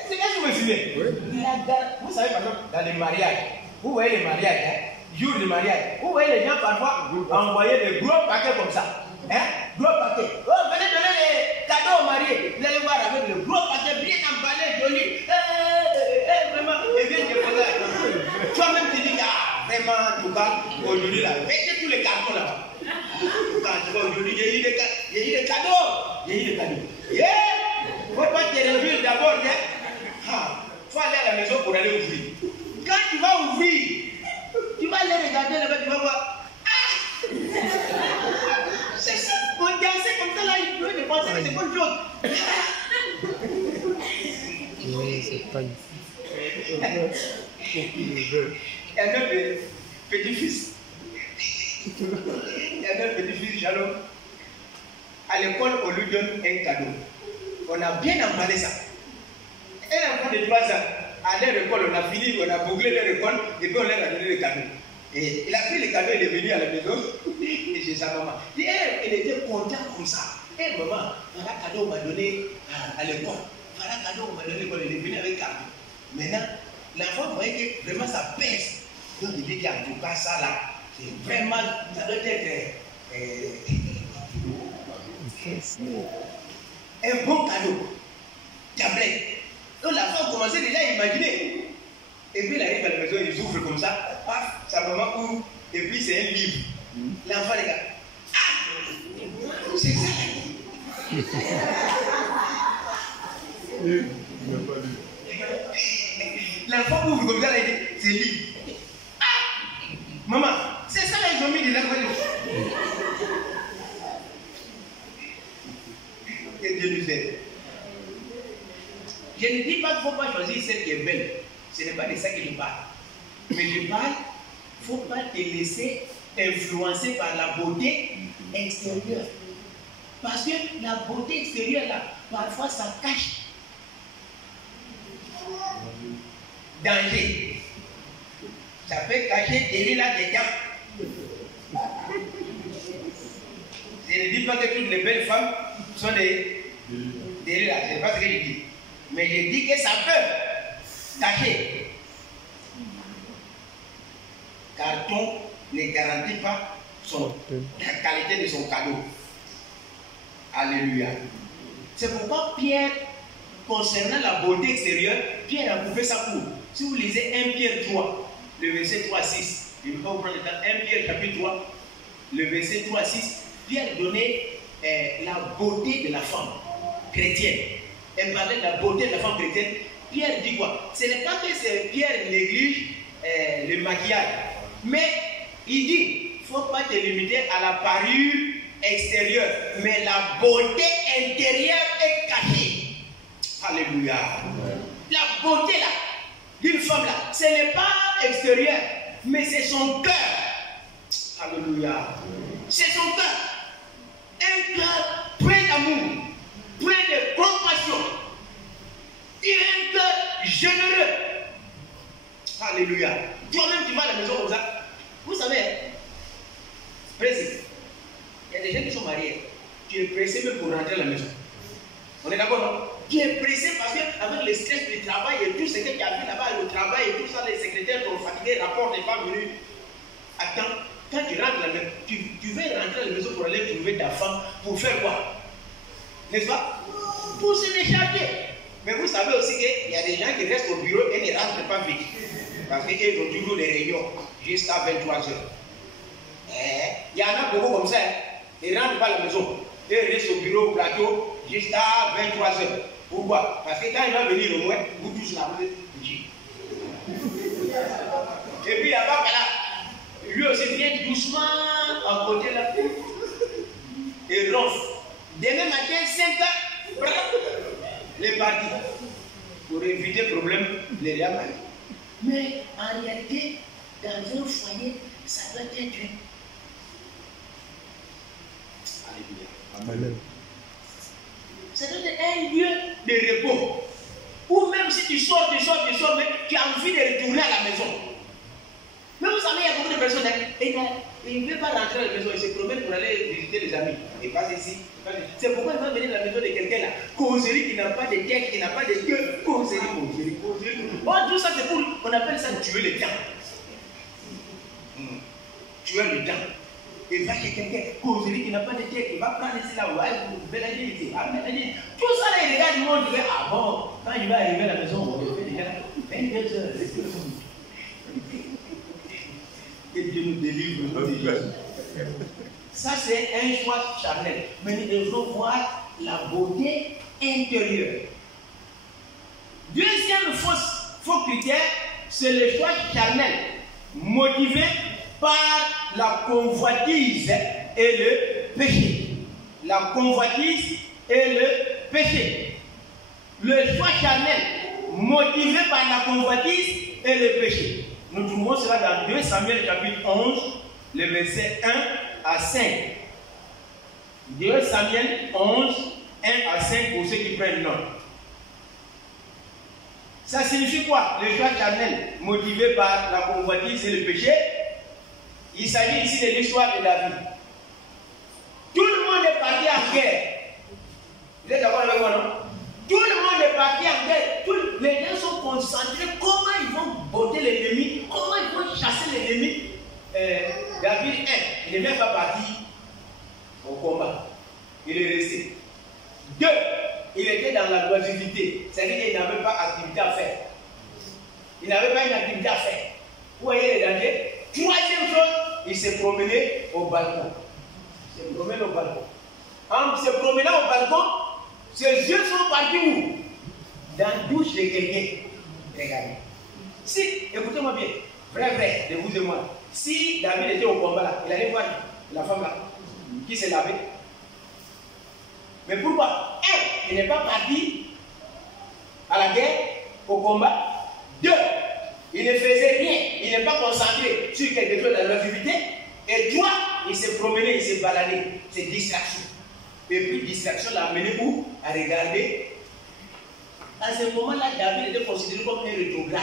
C'est qu'est-ce que vous me suivez? Vous savez, par exemple, dans les mariages, vous voyez les mariages, jour du mariage, vous voyez les gens parfois envoyer des gros paquets comme ça. Gros paquet. Oh, venez donner les cadeaux aux mariés. Vous allez voir avec le gros paquet bien emballé, joli. Vraiment, et bien déposé. Toi-même, tu dis, vraiment, en tout cas, aujourd'hui, là, mettez tous les cartons là-bas. Quand aujourd'hui, j'ai eu des cadeaux. J'ai eu des cadeaux. Il ne faut pas te réjouir d'abord. Il faut aller à la maison pour aller ouvrir. Quand tu vas ouvrir, tu vas les regarder là-bas, tu vas voir. Ah! C'est ça. On dansait comme ça là, il peut penser que c'est pas une chose. C'est pas une... Il y a un petit-fils. Il y a un petit-fils jaloux. À l'école, on lui donne un cadeau. On a bien emballé ça. Un enfant de 3 ans, à leur école, on a fini, on a bouclé leur école, et puis on leur a donné le cadeau. Et il a pris le cadeau, il est venu à la maison, et chez sa maman. Et elle était contente comme ça. Et maman, voilà cadeau on m'a donné à l'école. Voilà cadeau on m'a donné à l'école, il est venu avec cadeau. Maintenant, l'enfant voyait que vraiment ça pèse. Donc il dit qu'en tout cas, ça là, c'est vraiment, ça doit être un bon cadeau. Tablette. Donc l'enfant commençait déjà à imaginer. Et puis il arrive à la maison, il souffle comme ça, paf, sa maman ouvre, et puis c'est un livre. L'enfant regarde. Ah! C'est ça. L'enfant ouvre comme ça, là, il dit, c'est livre. Ah! Maman, c'est ça là, ils ont mis des enfants. Que Dieu nous aide. Je ne dis pas qu'il ne faut pas choisir celle qui est belle. Ce n'est pas de ça que je parle. Mais je parle, il ne faut pas te laisser influencer par la beauté extérieure. Parce que la beauté extérieure, là, parfois, ça cache danger. Ça peut cacher des là dedans. Je ne dis pas que toutes les belles femmes sont des là. Ce n'est pas ce que je dis. Mais je dis que ça peut cacher. Car ton ne garantit pas la qualité de son cadeau. Alléluia. C'est pourquoi Pierre, concernant la beauté extérieure, Pierre a coupé sa cour. Si vous lisez 1 Pierre 3, le verset 3 à 6, je ne vais pas vous prendre le temps, 1 Pierre chapitre 3, le verset 3 à 6, Pierre donnait la beauté de la femme chrétienne. Elle parlait de la beauté de la femme chrétienne. Pierre dit quoi? Ce n'est pas que Pierre néglige le maquillage, mais il dit, il ne faut pas te limiter à la parure extérieure, mais la beauté intérieure est cachée. Alléluia. La beauté là, d'une femme là, ce n'est pas extérieur, mais c'est son cœur. Alléluia. C'est son cœur. Un cœur plein d'amour, plein de compassion. Il a un cœur généreux. Alléluia. Toi-même, tu vas à la maison comme ça. Vous savez, précis, il y a des gens qui sont mariés. Tu es pressé même pour rentrer à la maison. On est d'accord, non? Tu es pressé parce qu'avec le stress du travail et tout ce que tu as vu là-bas, le travail et tout ça, les secrétaires t'ont fatigué, rapport n'est pas venu. Attends, quand tu rentres à la maison, tu veux rentrer à la maison pour aller trouver ta femme pour faire quoi? N'est-ce pas? Pour se décharger. Mais vous savez aussi qu'il y a des gens qui restent au bureau et ne rentrent pas vite. Parce qu'ils ont toujours des réunions jusqu'à 23h. Il y en a beaucoup comme ça. Ils ne rentrent pas à la maison. Ils restent au bureau, au plateau, jusqu'à 23h. Pourquoi? Parce que quand il va venir au moins, vous tous là, vous êtes petits. Et puis là-bas, voilà, lui aussi vient doucement à côté là. Et ronfle. Demain matin, 5h, les partis. Pour éviter le problème, les liens. Mais en réalité, dans un foyer, ça doit être Amen. Ça doit être un lieu de repos. Ou même si tu sors, mais tu as envie de retourner à la maison. Mais vous savez, il y a beaucoup de personnes, ils ne veulent pas rentrer à la maison, ils se promènent pour aller visiter les amis. Ils passent ici. C'est pourquoi ils vont venir à la maison de quelqu'un là. Causerie qui n'a pas de tête, qui n'a pas de queue. Causerie. Oh, tout ça c'est pour, on appelle ça tuer le temps. Tuer le temps. Il va chez quelqu'un, causerie qui n'a pas de tête, il va prendre ici là, ouais, Béladine. Tout ça là, il regarde le monde, il dit, ah bon, quand il va arriver à la maison, on fait déjà 22 heures. Que Dieu nous délivre. Ça, c'est un choix charnel. Mais nous devons voir la beauté intérieure. Deuxième faux critère, c'est le choix charnel motivé par la convoitise et le péché. La convoitise et le péché. Le choix charnel motivé par la convoitise et le péché. Nous trouvons cela dans 2 Samuel chapitre 11, le verset 1 à 5. 2 Samuel 11, 1 à 5 pour ceux qui prennent note. Ça signifie quoi? Le choix charnel motivé par la convoitise et le péché. Il s'agit ici de l'histoire de David. Tout le monde est parti en guerre. Vous êtes d'accord avec moi, non? Tout le monde est parti en guerre. Les gens sont concentrés. Comment ils vont botter l'ennemi? Comment ils vont chasser l'ennemi? David, il n'est même pas parti au combat. Il est resté. 2, il était dans la loisibilité. C'est-à-dire qu'il n'avait pas d'activité à faire. Il n'avait pas une activité à faire. Vous voyez les dangers? 3e chose, il s'est promené au balcon. Il s'est promené au balcon. En se promenant au balcon, ses yeux sont partis où? Dans la douche de quelqu'un. Regardez. Si, écoutez-moi bien, vrai, de vous et moi, si David était au combat là, il allait voir la femme là, qui s'est lavée. Mais pourquoi? 1, il n'est pas parti à la guerre, au combat. 2, il ne faisait rien, il n'est pas concentré sur quelque chose de la longévité. Et 3, il s'est promené, il s'est baladé. C'est distraction. Et puis distraction l'a amené où? À regarder. À ce moment-là, David était considéré comme un rétrograde.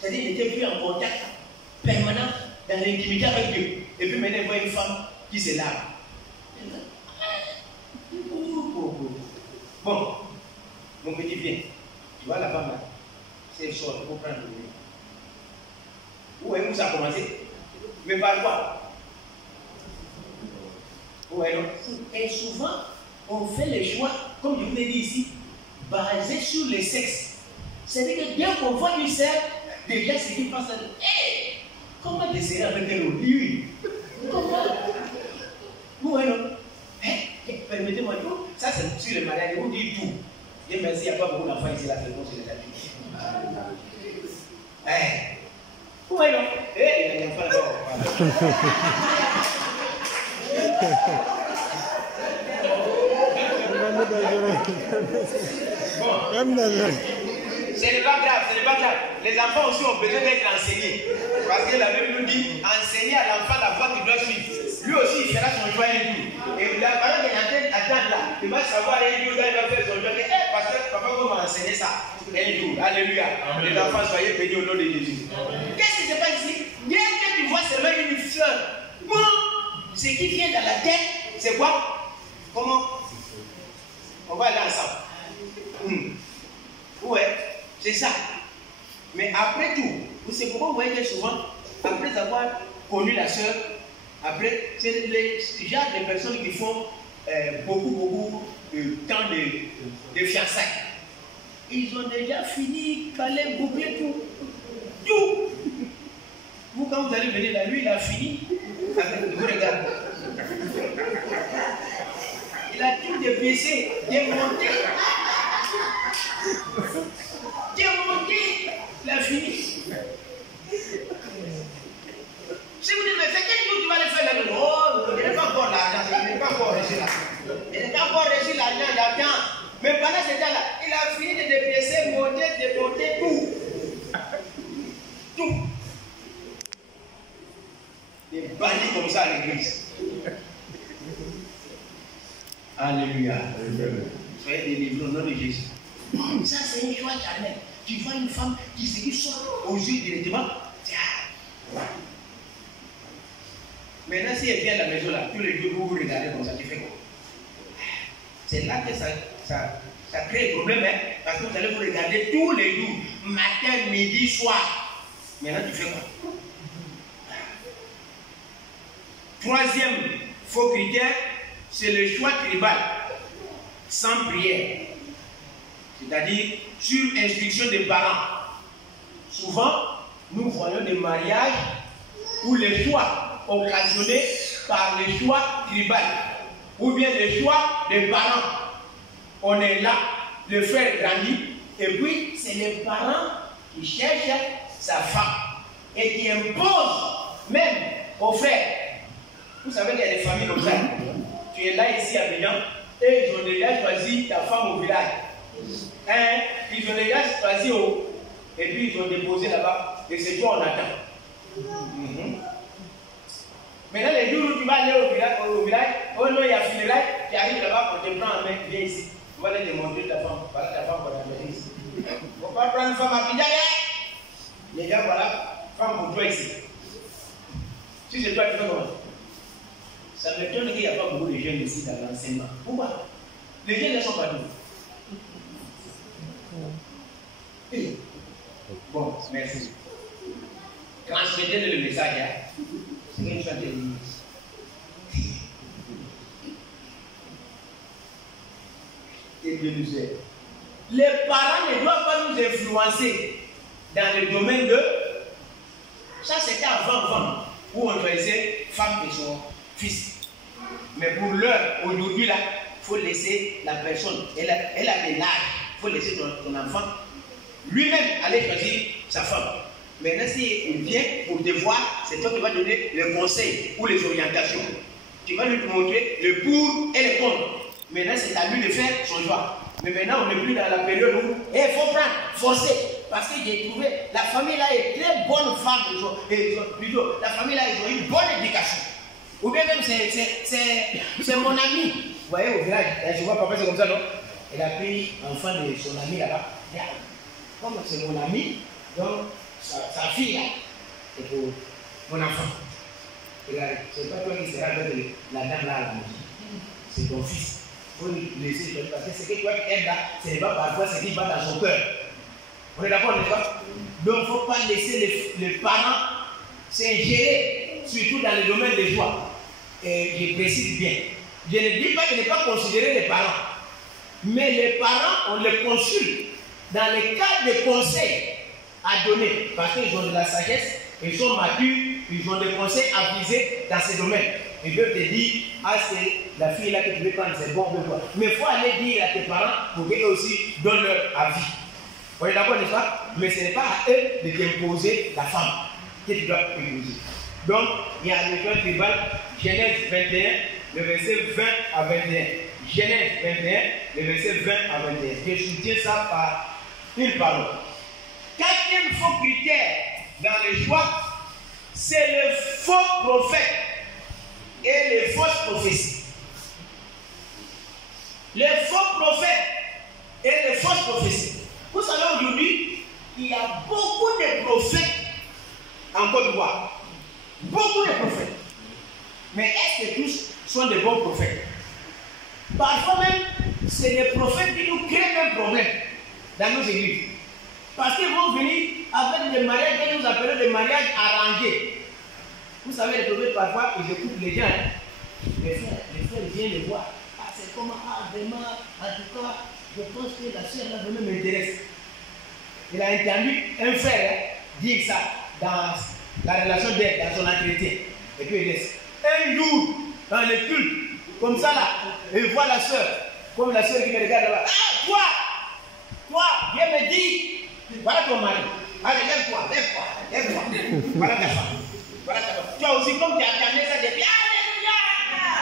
C'est-à-dire qu'il n'était plus en contact permanent dans l'intimité avec Dieu. Et puis maintenant, il voit une femme qui se lave. Bon, mon petit viens. Tu vois la femme là? C'est chaud, il faut prendre le nez. Où est-ce que ça a commencé? Mais par quoi? Ouais, non? Et souvent, on fait les choix, comme je vous l'ai dit ici, basés sur le sexe. C'est-à-dire que dès qu'on voit du sexe, déjà ce qui passe à dire, hey, comment décider avec un autre? Lui? Comment? Ouais, non? Permettez-moi tout. Ça, c'est sur le mariage. Vous dites tout. Et merci, il n'y a pas beaucoup d'enfants ici, la réponse est déjà dit. Ouais, non? Il y a des enfants là. Ce n'est pas grave, ce n'est pas grave. Les enfants aussi ont besoin d'être enseignés. Parce que la Bible nous dit, enseigner à l'enfant la voie qu'il doit suivre. Lui aussi, il fera son choix un jour. Et la parole qu'il est en train d'attendre là, il va savoir un jour, quand il va faire son choix, que, pasteur, papa, comment enseigner ça un jour? Alléluia. Les enfants, soyez bénis au nom de Jésus. Qu'est-ce qui se passe ici? Dès que tu vois seulement une fleur, bon, ce qui vient dans la tête, c'est quoi? Comment? On va aller ensemble. Ouais, c'est ça. Mais après tout, c'est pourquoi vous voyez que souvent, après avoir connu la sœur, après, c'est le genre de personnes qui font beaucoup de temps de fiançailles. Ils ont déjà fini par les boucler tout. Vous, quand vous allez venir là, lui, il a fini. Vous regardez. Il a tout dépiécé, démonté. Il a fini. Si vous dites, mais c'est quel jour tu vas le faire là? Oh, il n'est pas encore l'argent, il n'est pas encore reçu là. Il n'est pas encore reçu l'argent, il attend. Mais pendant ce temps-là, il a fini de dépiécer, monter, démonter tout. Tout. Des bandits comme ça à l'église. Alléluia. Soyez délivrés au nom de Jésus. Ça, c'est une joie charnelle. Tu vois une femme qui se dit aux yeux directement. Maintenant, si elle vient à la maison là, tous les jours, vous regardez comme ça, tu fais quoi? C'est là que ça crée un problème, hein? Parce que vous allez vous regarder tous les jours, matin, midi, soir. Maintenant, tu fais quoi? 3e faux critère, c'est le choix tribal, sans prière. C'est-à-dire sur instruction des parents. Souvent, nous voyons des mariages où les choix occasionnés par les choix tribal ou bien les choix des parents. On est là, le frère grandit, et puis c'est les parents qui cherche sa femme et qui impose même aux frères. Vous savez qu'il y a des familles comme ça. Tu es là ici à Bénin et ils ont déjà choisi ta femme au village. Hein? Ils ont déjà choisi et puis ils ont déposé là-bas et c'est toi on attend. Maintenant les jours où tu vas aller au village, oh non il y a funérailles, tu arrives là-bas pour te prendre en main, viens ici. Tu vas aller démontrer ta femme. Voilà ta femme pour t'amener ici. Il ne faut pas prendre une femme à Pidjaï. Les gars, voilà, femme pour toi ici. Si c'est toi qui fais comment? Ça m'étonne qu'il n'y a pas beaucoup de jeunes ici dans l'enseignement. Pourquoi? Les jeunes ne sont pas tous. Bon, merci. Transmettez-le le message. Hein. C'est une chose de l'église. Et Dieu nous aide. Les parents ne doivent pas nous influencer dans le domaine de. Ça, c'était avant, où on choisissait femme et son fils. Mais pour l'heure, aujourd'hui, là, il faut laisser la personne. Elle a de l'âge. Il faut laisser ton enfant lui-même aller choisir sa femme. Maintenant, s'il vient pour te voir, c'est toi qui vas donner le conseil ou les orientations. Tu vas lui montrer le pour et le contre. Maintenant, c'est à lui de faire son choix. Mais maintenant, on n'est plus dans la période où il faut prendre, forcer. Parce que j'ai trouvé, la famille là est très bonne femme. Plutôt, la famille là, ils ont une bonne éducation. Ou bien même, c'est mon ami. Vous voyez, au village, je vois papa, c'est comme ça, non? Elle a pris l'enfant de son ami là-bas. Comme c'est mon ami, donc sa fille là, c'est pour mon enfant. C'est pas toi qui seras avec la dame là à la maison. C'est ton fils. Il faut lui laisser, parce que ce que toi qui aimes là, ce n'est pas parfois ce qui va dans son cœur. On est d'accord, n'est-ce pas? Donc il ne faut pas laisser les parents s'ingérer, surtout dans le domaine des joies. Et je précise bien. Je ne dis pas qu'il ne faut pas considérer les parents. Mais les parents, on les consulte dans les cas de conseils à donner. Parce qu'ils ont de la sagesse, ils sont matures, ils ont des conseils avisés dans ces domaines. Ils peuvent te dire, ah c'est la fille là que tu veux prendre, c'est bon, mais il faut aller dire à tes parents pour qu'eux aussi donnent leur avis. On est d'accord, n'est-ce pas? Mais ce n'est pas à eux de t'imposer la femme que tu dois imposer. Donc, il y a le code tribal, Genèse 21, le verset 20 à 21. Genèse 21, le verset 20 à 21. Je soutiens ça par une parole. Quatrième faux critère dans le choix, c'est le faux prophète et les fausses prophéties. Les faux prophètes et les fausses prophéties. Vous savez, aujourd'hui, il y a beaucoup de prophètes en Côte d'Ivoire. Beaucoup de prophètes. Mais est-ce que tous sont des bons prophètes? Parfois même, c'est des prophètes qui nous créent un problème dans nos églises. Parce qu'ils vont venir avec des mariages que nous appelons des mariages arrangés. Vous savez, les prophètes, parfois, ils écoutent les gens. Les frères viennent les voir. Ah, c'est comment? Ah, vraiment, en tout cas, je pense que la sœur là vraiment m'intéresse. Il a entendu un frère dire ça dans la relation d'aide, dans son entretien. Et puis il laisse. Un jour, dans le culte, comme ça là, il voit la sœur, comme la sœur qui me regarde là-bas. Ah, toi, viens me dire, voilà ton mari. Allez, lève-toi. Voilà ta femme. Voilà ta femme. Toi aussi, comme tu as entendu ça depuis.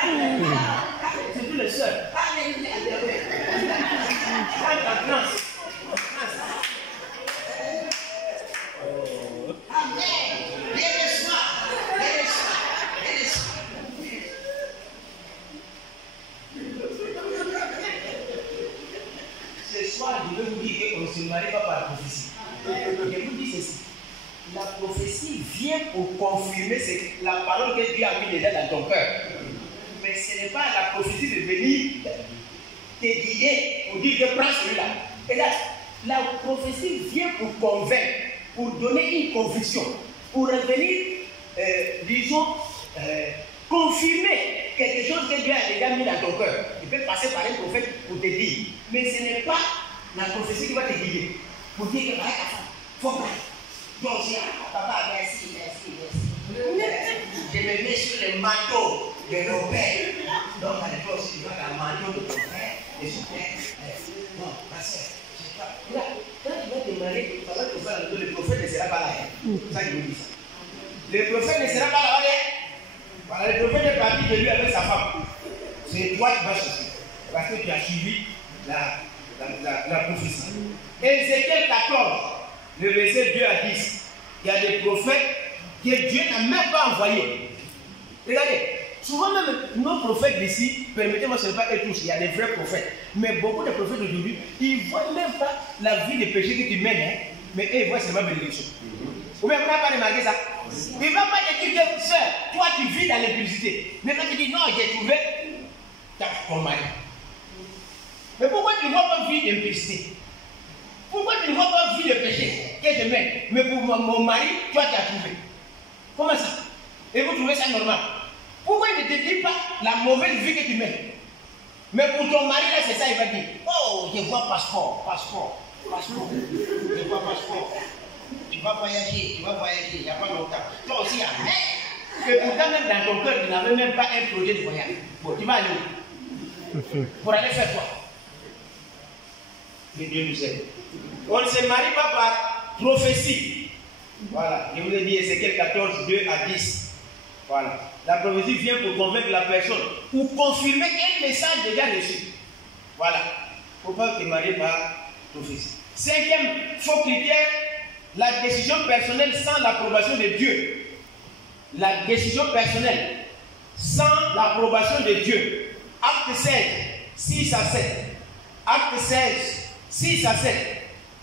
Alléluia! C'est tous les sœurs. Alléluia! Ce soir, je vais vous dire qu'on ne se marie pas par la prophétie. Je vous dis ceci. La prophétie vient pour confirmer la parole que Dieu a mis déjà dans ton cœur. Mais ce n'est pas la prophétie de venir te guider pour dire que prends celui-là. Et là, la prophétie vient pour convaincre, pour donner une conviction, pour revenir, disons, confirmer quelque chose que Dieu a déjà mis dans ton cœur. Il peut passer par un prophète pour te dire. Mais ce n'est pas la prophétie qui va te guider. Pour dire que ta femme, faut pas. Donc, papa, merci. Je me mets sur le manteau de nos pères. Donc, à l'époque, aussi, tu vas dans le manteau de ton père, de son père. Non, ma soeur, je sais pas. Là, quand tu vas te marier, ça va te faire le prophète ne sera pas là. C'est ça qu'il me dit ça. Le prophète ne sera pas là. Voilà, le prophète est parti de lui avec sa femme. C'est toi qui vas chercher. Parce que tu as suivi la prophétie. Ézéchiel 14, le verset 2 à 10. Il y a des prophètes que Dieu n'a même pas envoyés. Regardez, souvent même nos prophètes d'ici, permettez-moi, ce n'est pas eux tous, il y a des vrais prophètes. Mais beaucoup de prophètes d'aujourd'hui, ils ne voient même pas la vie de péché que tu mènes, hein, mais eux, ils voient seulement bénédiction. Ou même, vous n'avez pas remarqué ça? Il ne va pas te dire que, sœur, toi tu vis dans l'impudicité. Mais quand tu dis, non, j'ai trouvé ton mari. Mais pourquoi tu ne vois pas vie d'impudicité? Pourquoi tu ne vois pas vie de péché que je mène? Mais pour mon mari, toi tu as trouvé. Comment ça? Et vous trouvez ça normal? Pourquoi il ne te dit pas la mauvaise vie que tu mènes? Mais pour ton mari, là, c'est ça, il va dire, oh, je vois passeport. Je vois passeport. Tu vas voyager, il n'y a pas longtemps. Toi aussi, il y a rien. Et pourtant, même dans ton cœur, tu n'avais même pas un projet de voyage. Bon, tu vas aller où? Pour aller faire quoi? Que Dieu nous aide. On ne se marie pas par prophétie. Voilà, je vous ai dit Ézéchiel 14, 2 à 10. Voilà. La prophétie vient pour convaincre la personne ou confirmer un message déjà reçu. Voilà. Il ne faut pas te marier par prophétie. Cinquième faux critère, la décision personnelle sans l'approbation de Dieu. La décision personnelle sans l'approbation de Dieu. Acte 16, 6 à 7. Acte 16, 6 à 7.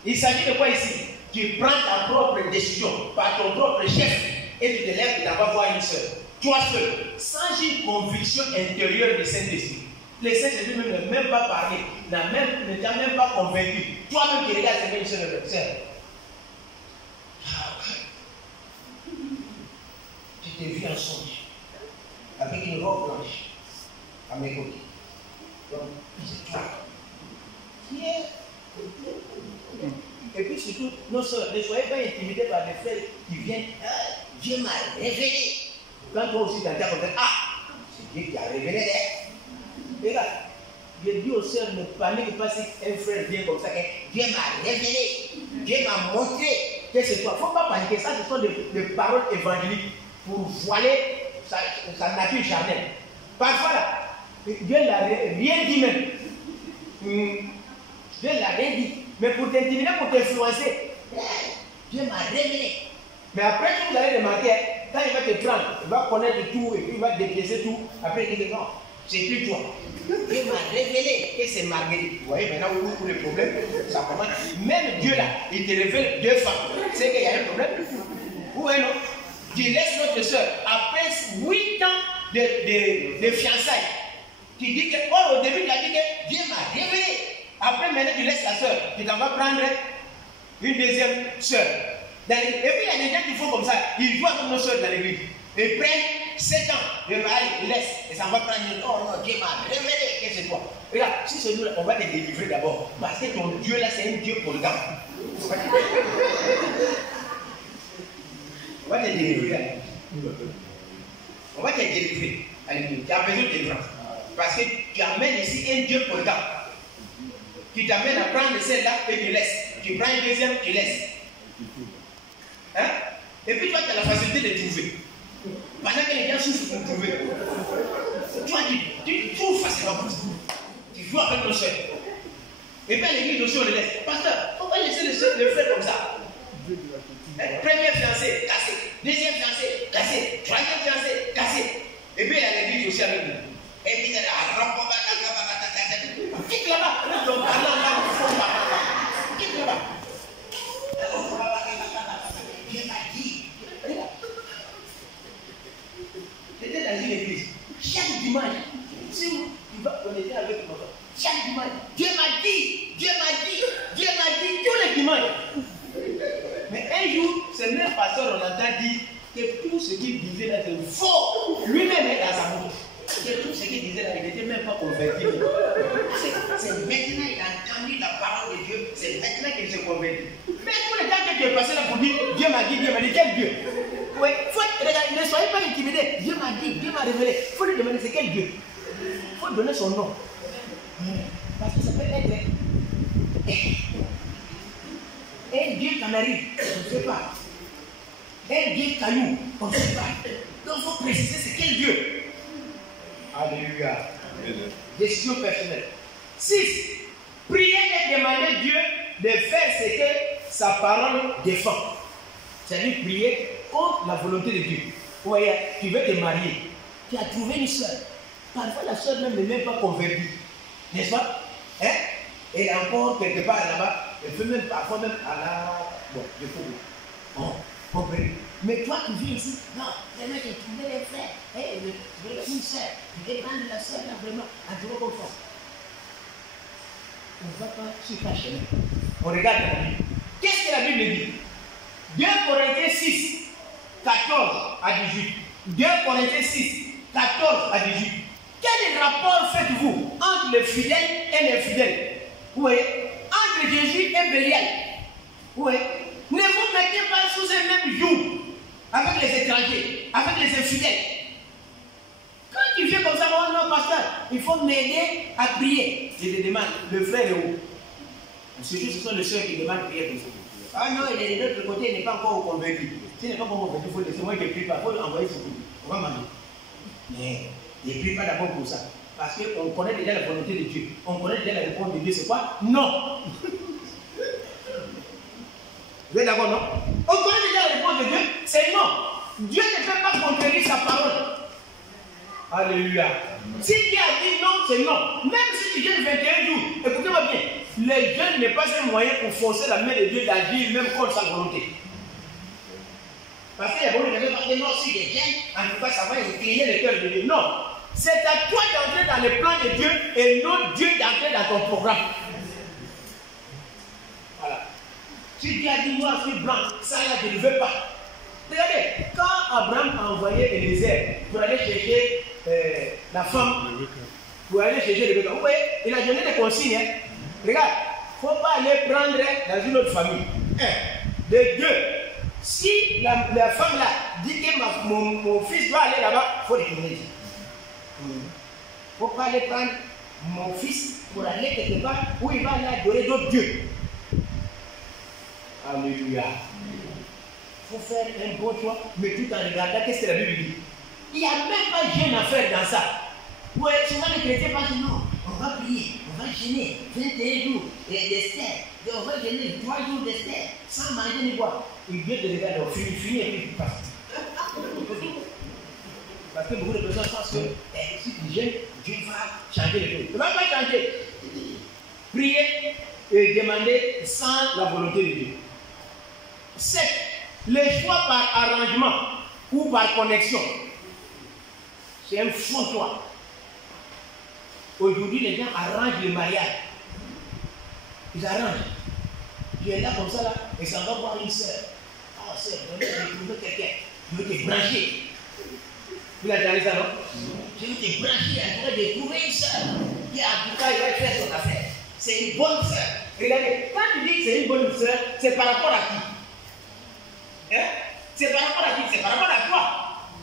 Il s'agit de quoi ici? Tu prends ta propre décision par ton propre chef et tu te lèves et tu vas voir une sœur. Toi seul, sans une conviction intérieure du Saint-Esprit. Le Saint-Esprit ne n'a même pas parlé, ne t'a même pas convaincu. Toi-même qui regardes une sœur. Tu t'es vu en songe avec une robe blanche à mes côtés. Donc, c'est toi. Et puis surtout, nos soeurs, ne soyez pas intimidés par les frères qui viennent. Dieu m'a révélé. Quand toi aussi, tu as dit, c'est Dieu qui a révélé. Regarde, je dis aux sœurs, ne paniquez pas si un frère vient comme ça. Dieu m'a révélé. Dieu m'a montré que c'est toi. Il ne faut pas paniquer. Ça, ce sont des paroles évangéliques pour voiler sa nature charnelle. Parfois, là, Dieu n'a rien dit même. Dieu n'a rien dit. Mais pour t'intimider, pour t'influencer, Dieu m'a révélé. Mais après, vous allez remarquer, quand il va te prendre, il va connaître tout et puis il va dépiécer tout. Après, il dit non, c'est plus toi. Dieu m'a révélé que c'est Marguerite. Vous voyez, maintenant, où le problème, ça commence. Même Dieu là, il te révèle deux femmes. C'est qu'il y a un problème. Vous voyez, non? Tu laisses notre soeur, après 8 ans de fiançailles, tu dis que, oh, au début, tu as dit que Dieu m'a révélé. Après, maintenant, tu laisses la soeur, tu t'en vas prendre une deuxième soeur. Et puis, il y a des gens qui font comme ça, ils jouent avec nos soeurs dans l'église. Ils prennent 7 ans, le mari, ils laissent, et ça va prendre une. Oh non, Dieu m'a révélé que c'est toi. Regarde, si c'est nous, on va te délivrer d'abord. Parce que ton Dieu là, c'est un Dieu polygame. On va te délivrer. On va te délivrer. Tu as besoin de délivrance. Parce que tu amènes ici un Dieu polygame. Qui t'amène à prendre celle-là et tu laisses. Tu prends une deuxième, tu laisses. Hein? Et puis toi, tu as la facilité de trouver. Pendant que les gens souffrent pour trouver. Toi, tu trouves facilement. Tu joues avec nos soeurs. Et puis à l'église aussi, on les laisse. Pasteur, il ne faut pas laisser le frère comme ça. Première fiancée, cassé. Deuxième fiancée, cassé. Troisième fiancée, cassé. Et puis à l'église aussi avec nous. Et puis, quitte là-bas. Quitte là-bas. Dieu m'a dit. J'étais dans une église. Chaque dimanche, si tu vas connecter avec mon frère, chaque dimanche, Dieu m'a dit, tous les dimanches. Mais un jour, ce même pasteur, on entend dire que tout ce qu'il disait là, c'est faux. Lui-même est dans sa moto. Que tout ce qu'il disait là, il n'était même pas converti. C'est maintenant qu'il a entendu la parole de Dieu, c'est maintenant qu'il s'est converti. Mais tout le temps que tu es passé là pour dire Dieu m'a dit, quel Dieu? Oui, ne soyez pas intimidés. Dieu m'a dit, Dieu m'a révélé. Il faut lui demander c'est quel Dieu. Il faut donner son nom. Parce que ça peut être. Un Dieu canari, on ne sait pas. Un Dieu caillou, on ne sait pas. Donc il faut préciser c'est quel Dieu. Alléluia. Décision personnelle. 6. Prier et demander Dieu de faire ce que sa parole défend. C'est-à-dire prier contre la volonté de Dieu. Vous voyez, tu veux te marier. Tu as trouvé une soeur. Parfois la soeur même n'est même pas convaincue. N'est-ce pas? Hein? Elle est encore quelque part là-bas. Elle peut même parfois même à la... Bon, je peux dire. Bon, comprenez. Mais toi tu viens ici. Non, vraiment j'ai trouvé les frères. Hey, je veux une soeur. Je vais prendre la soeur là vraiment. À tout comme ça. On ne va pas sur ta chemin. On regarde la Bible. Qu'est-ce que la Bible dit? 2 Corinthiens 6, 14 à 18. 2 Corinthiens 6, 14 à 18. Quel rapport faites-vous entre les fidèles et les infidèles? Oui. Entre Jésus et Bélial? Oui. Ne vous mettez pas sous un même joug avec les étrangers, avec les infidèles. Quand tu viens comme ça, oh non, pasteur, il faut m'aider à prier. Je te demande, le frère est où? Surtout ce sont les soeurs qui demandent de prier comme ça. Ah non, il est de l'autre côté, il n'est pas encore convaincu. S'il n'est pas encore convaincu, il faut laisser. Moi, je ne prie pas, il faut envoyer ce coup. On va manger. Mais je ne prie pas d'abord pour ça. Parce qu'on connaît déjà la volonté de Dieu. On connaît déjà la réponse de Dieu. C'est quoi? Non. Vous êtes d'accord, non? On connaît déjà la réponse de Dieu. C'est non. Dieu ne peut pas contredire sa parole. Alléluia. Si Dieu a dit non, c'est non. Même si tu jeûnes 21 jours, écoutez-moi bien. Le jeûne n'est pas un moyen pour forcer la main de Dieu d'agir même contre sa volonté. Parce qu'il y a beaucoup de gens qui disent non, si les jeûnes, en tout cas, ça va incliner le cœur de Dieu. Non. C'est à toi d'entrer dans le plan de Dieu et non Dieu d'entrer dans ton programme. Voilà. Si Dieu a dit noir sur blanc, ça là, je ne veux pas. Regardez, quand Abraham a envoyé Élisée pour aller chercher la femme, pour aller chercher le gars, vous voyez, il a donné des consignes. Hein? Regarde, il ne faut pas aller prendre dans une autre famille. Un. De deux, si la femme là dit que mon fils doit aller là-bas, il faut retourner. Il ne faut pas aller prendre mon fils pour aller quelque part où il va aller adorer d'autres dieux. Alléluia. Il faut faire un bon choix, mais tout en regardant qu'est-ce que la Bible dit. Il n'y a même pas de jeûne à faire dans ça. Oui, souvent les chrétiens pensent non, on va prier, on va jeûner 21 jours d'Esther, on va jeûner 3 jours d'Esther, sans manger ni boire. Il vient de regarder, on finit et puis il passe. Parce que beaucoup de personnes pensent que si tu jeûnes, Dieu va changer les choses. Il ne va pas changer. Prier et demander sans la volonté de Dieu. 7. Le choix par arrangement ou par connexion. C'est un faux choix. Aujourd'hui, les gens arrangent le mariage. Ils arrangent. Tu es là comme ça, là, et ça va voir une soeur. Ah, soeur, je vais trouver quelqu'un. Je vais te brancher. Vous avez entendu ça, non? Je vais te brancher. Je vais te trouver une soeur. Qui, en tout cas, il va faire son affaire. C'est une bonne soeur. Regardez, quand tu dis que c'est une bonne soeur, c'est par rapport à qui? Hein? C'est par rapport à qui? C'est par rapport à toi.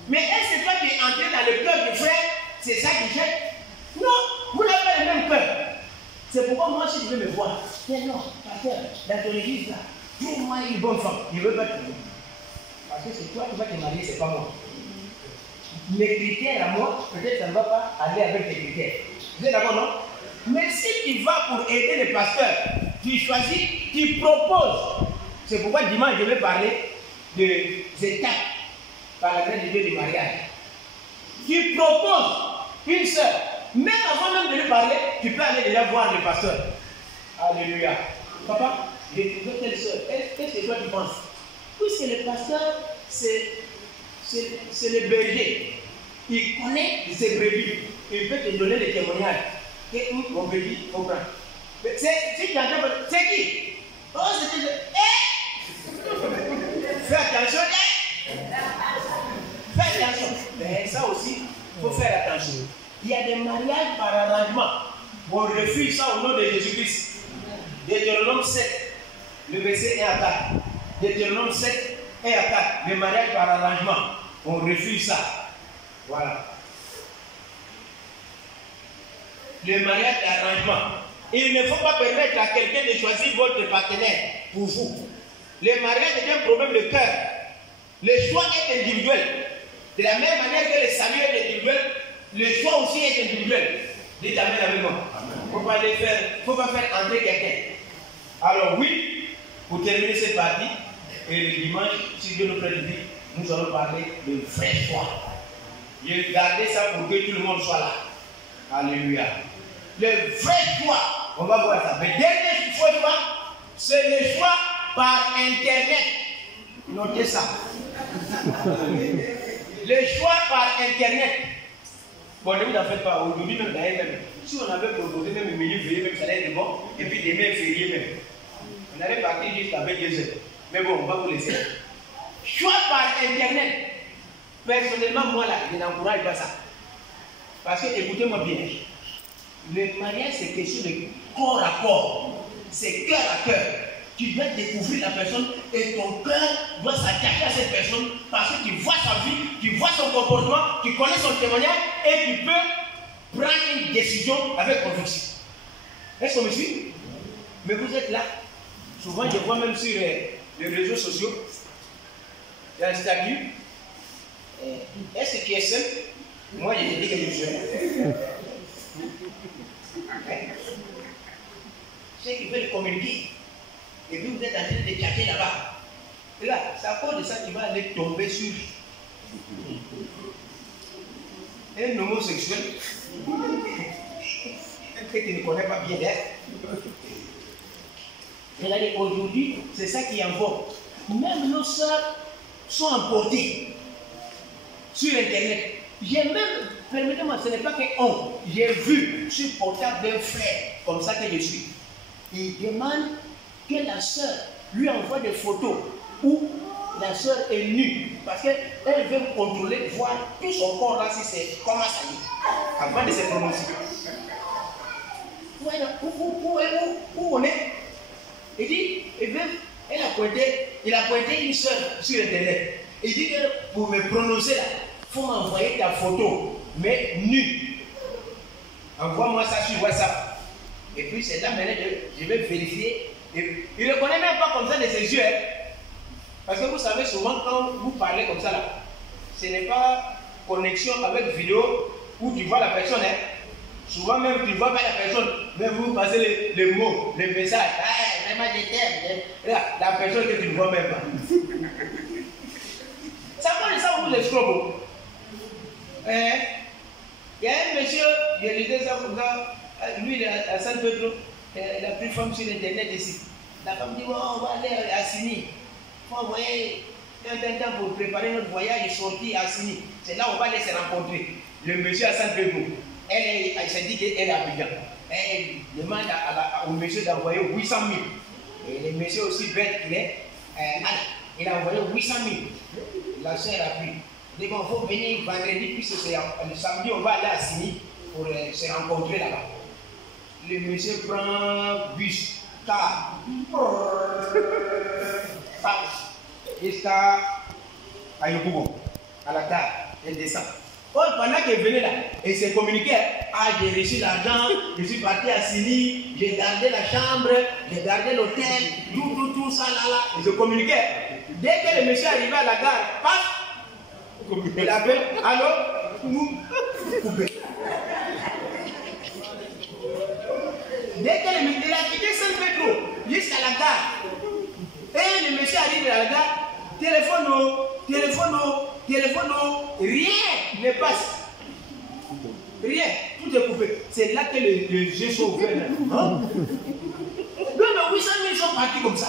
Mais est-ce que toi tu es entré dans le cœur du frère? C'est ça qui gêne? Non, vous n'avez pas le même cœur. C'est pourquoi moi, si tu veux me voir, mais non, pasteur, dans ton église là, trouve-moi une bonne femme. Je ne veux pas te trouver. Parce que c'est toi qui vas te marier, c'est pas moi. Mes critères à moi, peut-être ça ne va pas aller avec tes critères. Vous êtes d'accord, non? Mais si tu vas pour aider les pasteurs, tu choisis, tu proposes. C'est pourquoi dimanche, je vais parler des étapes par la grâce de Dieu du mariage. Tu proposes une sœur. Même avant même de lui parler, tu peux aller déjà voir le pasteur. Alléluia. Papa, j'ai trouvé telle sœur. Qu'est-ce que toi tu penses? Puisque le pasteur, c'est le berger. Il connaît ses brebis. Il peut te donner des témoignages. Et mon bébé comprend. C'est qui? Oh, c'est fais attention. Fais attention. Mais ça aussi, il faut faire attention. Il y a des mariages par arrangement. On refuse ça au nom de Jésus-Christ. Deutéronome 7, le verset 1 à 4. Deutéronome 7, 1 à 4. Le mariage par arrangement. On refuse ça. Voilà. Le mariage d'arrangement. Il ne faut pas permettre à quelqu'un de choisir votre partenaire pour vous. Le mariage est un problème de cœur. Le choix est individuel. De la même manière que le salut est individuel, le choix aussi est individuel. Dites Amen avec moi. Il ne faut pas faire entrer quelqu'un. Alors oui, pour terminer cette partie, et le dimanche, si Dieu nous prête de vie, nous allons parler de vrai choix. J'ai gardé ça pour que tout le monde soit là. Alléluia. Le vrai choix, on va voir ça. Le dernier choix, c'est le choix par Internet. Notez ça. Le choix par Internet. Bon, ne vous en faites pas. Aujourd'hui, même d'ailleurs, même. Si on avait proposé même le milieu férié, même ça allait être bon. Et puis demain, férié même. On allait partir jusqu'à 22 heures. Mais bon, on va vous laisser. Choix par Internet. Personnellement, moi là, je n'encourage pas ça. Parce que, écoutez-moi bien. Le mariage, c'est question de corps à corps. C'est cœur à cœur. Tu dois découvrir la personne et ton cœur doit s'attacher à cette personne parce que tu vois sa vie, tu vois son comportement, tu connais son témoignage et tu peux prendre une décision avec conviction. Est-ce qu'on me suit? Mais vous êtes là. Souvent, je vois même sur les réseaux sociaux, il y a un statut. Est-ce que tu es seul? Moi, je te dis que je suis seul. C'est qu'ils veulent communiquer. Et puis vous êtes en train de chatter là-bas. Et là, c'est à cause de ça que tu vas aller tomber sur un homosexuel que tu ne connais pas bien d'être. Et aujourd'hui, c'est ça qui est en vogue. Même nos soeurs sont emportées sur Internet. J'ai même, permettez-moi, ce n'est pas que on. J'ai vu sur le portable d'un frère, comme ça que je suis. Il demande que la soeur lui envoie des photos où la soeur est nue. Parce qu'elle veut contrôler, voir tout son corps là, si c'est comment ça y est. Avant de se prononcer. Où on est? Il dit, il a pointé une soeur sur Internet. Il dit que pour me prononcer là, il faut m'envoyer ta photo, mais nue. Envoie-moi ça sur WhatsApp. Et puis c'est là maintenant que je vais vérifier. Et il ne le connaît même pas comme ça de ses yeux. Hein. Parce que vous savez, souvent quand vous parlez comme ça là, ce n'est pas connexion avec vidéo où tu vois la personne. Hein. Souvent même tu ne vois pas la personne, mais vous passez les mots, les messages. Ah, vraiment je t'aime. La personne que tu ne vois même pas. Ça parle de ça pour les escrocs. Il y a un monsieur, je lisais ça comme ça, lui à San Pedro, il a pris femme sur Internet ici. La femme dit, oh, on va aller à Sini. Il faut envoyer un temps pour préparer notre voyage et sortir à Sini. C'est là où on va aller se rencontrer. Le monsieur à San Pedro, elle s'est dit qu'elle est à Abidjan. Elle demande au monsieur d'envoyer 800 000. Et le monsieur aussi bête qu'il est, il a envoyé 800 000. La soeur a pris. Il dit qu'il faut venir vendredi, puisque c'est le samedi, on va aller à Sini pour se rencontrer là-bas. Le monsieur prend bus, car, jusqu'à Yopougon, à la gare, elle descend. Or, pendant qu'elle venait là, elle s'est communiquée, ah, j'ai reçu l'argent, je suis parti à Sini, j'ai gardé la chambre, j'ai gardé l'hôtel, tout ça là. Elle se communiquait. Dès que le monsieur est arrivé à la gare, paf, il appelle, allô, coupé. Dès que le monsieur a quitté San Pedro jusqu'à la gare, et le monsieur arrive à la gare, téléphone, rien ne passe. Rien, tout est coupé. C'est là que les yeux sont ouverts. Hein? Donc, 800 000 sont partis comme ça.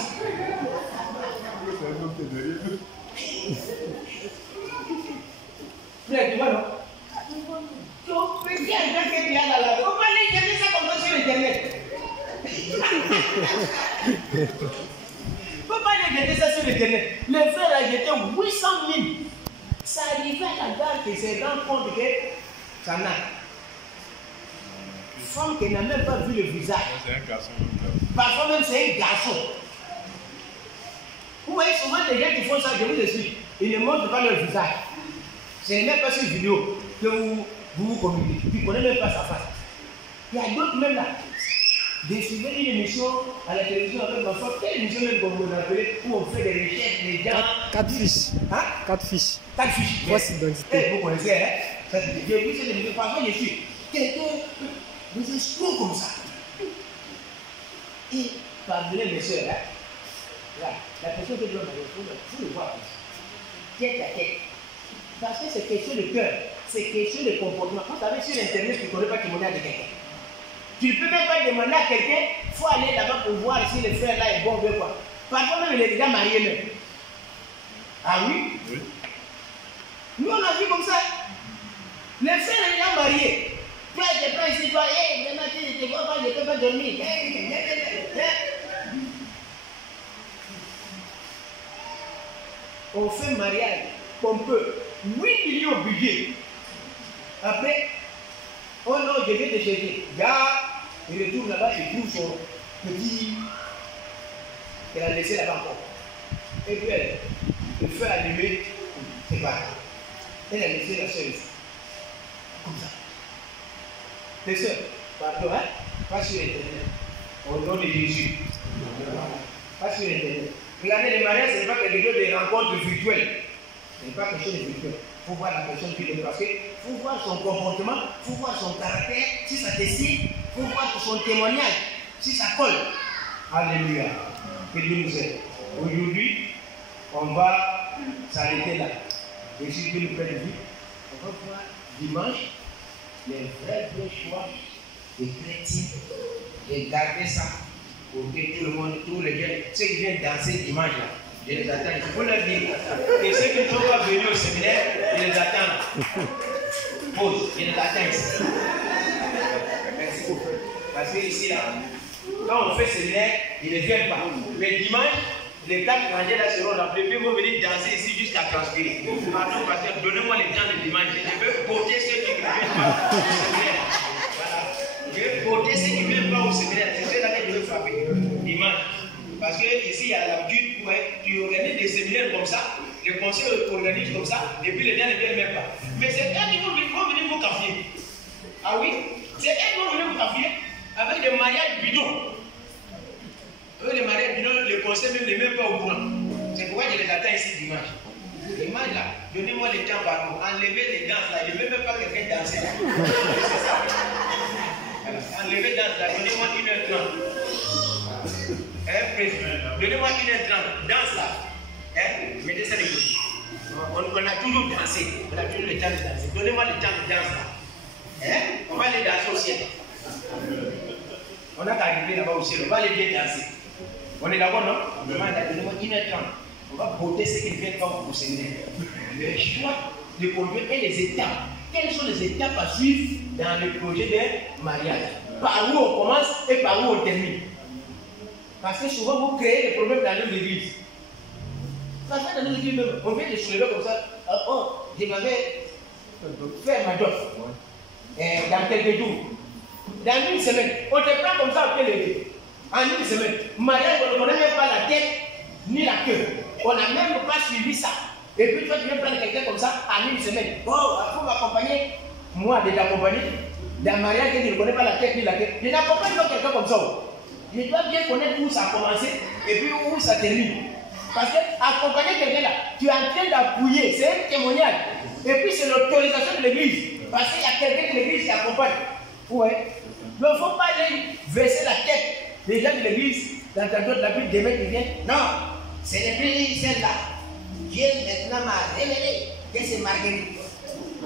Frère, tu vois, non? Donc, petit argent que tu as là, on va aller chercher ça comme ça sur Internet. Il ne faut pas aller jeter ça sur Internet. Le frère a jeté 800 000. Ça arrivait à la gare qu'il se rend compte que ça n'a. Une femme qui n'a même pas vu le visage. C'est un garçon. Parfois même c'est un garçon. Vous voyez souvent les gens qui font ça, je vous explique. Ils ne montrent pas leur visage. Ce n'est même pas sur vidéo que vous communiquez. Tu ne connais même pas sa face. Il y a d'autres même là. de suivre une émission à la télévision avec ma femme. Quelle émission même comme on appelait, où on fait des recherches, des gens. 4 fiches. Hein? 4 fiches. 4 fiches. Fausse identité. Vous connaissez, hein? J'ai vu cette émission. Parfois, je suis quelqu'un de escrocs comme ça. Et pardonnez mes soeurs, hein? Là, la personne que je dois il faut le voir. Tête à tête. Parce que c'est question de cœur, c'est question de comportement. Vous savez, sur Internet, tu ne connais pas témoigner de quelqu'un. Tu ne peux même pas demander à quelqu'un, il faut aller là-bas pour voir si le frère là est bon ou quoi. Parfois même, il est déjà marié même. Ah oui? Oui. Nous, on a vu comme ça. Le frère est déjà marié. Toi, tu prends ici, toi, vraiment, tu ne te vois pas, je ne peux pas dormir. On fait mariage comme peut. 8 millions de budget. Après, oh non, je vais te chercher. Gars, il retourne là-bas, il trouve son petit qu'elle a laissé là-bas encore. Et puis elle, le feu allumé, c'est pas. Elle a laissé la soeur ici. Comme ça. Les soeurs, pardon, hein? Pas sur Internet. Au nom de Jésus. Pas sur Internet. Regardez, les mariages, ce n'est pas quelque chose de rencontres virtuelles. Ce n'est pas quelque chose de virtuel. Il faut voir la personne qui est parce qu'il faut voir son comportement, il faut voir son caractère, si ça décide, il faut voir son témoignage, si ça colle. Alléluia. Que Dieu nous aide. Aujourd'hui, on va s'arrêter là. Et si Dieu nous fait de vie, on va voir dimanche les vrais choix des chrétiens et garder ça pour que tout le monde, tous les gens, ceux qui viennent danser dimanche là, je les attends. Il faut leur dire que ceux qui ne sont pas venus au séminaire, je les attends. Pause, je les attends ici. Merci beaucoup. Parce que ici là, quand on fait séminaire, ils ne viennent pas. Mais dimanche, les 4 étrangers là seront là. Puis ils vont venir danser ici jusqu'à transpirer. Pardon, parce que donnez-moi les temps de dimanche. Je veux porter ceux qui ne viennent pas au séminaire. Voilà. Je veux porter ceux qui ne viennent pas au séminaire. C'est ceux-là que je veux frapper. Dimanche. Parce que ici, il y a l'habitude, ouais, tu organises des séminaires comme ça, les conseils organisent comme ça, et puis les gens ne viennent même pas. Mais c'est eux qui vont venir vous cafouiller. Ah oui? C'est eux qui vont venir vous cafouiller avec des mariages bidons. Eux, les mariages bidons, les conseils même pas au courant. C'est pourquoi je les attends ici dimanche. Dimanche là, donnez-moi le temps par contre. Enlevez les danses là, je ne veux même pas quelqu'un danser là. C'est ça. Voilà. Enlevez les danses là, donnez-moi 1h30. Donnez-moi 1h30, danse là. Mettez ça de côté. On a toujours dansé. On a toujours le temps de danser. Donnez-moi le temps de danse là. On va aller danser au ciel. On n'a qu'à arriver là-bas au ciel. On va aller bien danser. On est d'accord, non? Donnez-moi 1h30. On va voter ce qui ne vient pas au séminaire. Le choix de conduire et les étapes. Quelles sont les étapes à suivre dans le projet de mariage? Par où on commence et par où on termine? Parce que souvent vous créez des problèmes dans nos églises. Ça fait dans nos églises même. On vient de soulever comme ça. Oh, je m'avais fait ma dot dans quelques jours. Dans une semaine, on te prend comme ça au pied levé. En une semaine, mariage, on ne connaît même pas la tête ni la queue. On n'a même pas suivi ça. Et puis toi, tu viens prendre quelqu'un comme ça en une semaine. Oh, il faut m'accompagner. Moi, de t'accompagner d'un mariage que je ne connais pas la tête ni la queue. Je n'accompagne pas quelqu'un comme ça. Je dois bien connaître où ça a commencé et puis où ça termine. Parce que accompagner quelqu'un là, tu es en train d'appuyer, c'est un témoignage. Et puis c'est l'autorisation de l'église. Parce qu'il y a quelqu'un de l'église qui accompagne. Ouais. Donc il ne faut pas aller verser la tête des gens de l'église dans ta dote, la Bible des mecs qui viennent. Non, c'est l'église celle-là. Dieu maintenant m'a révélé que c'est Marguerite.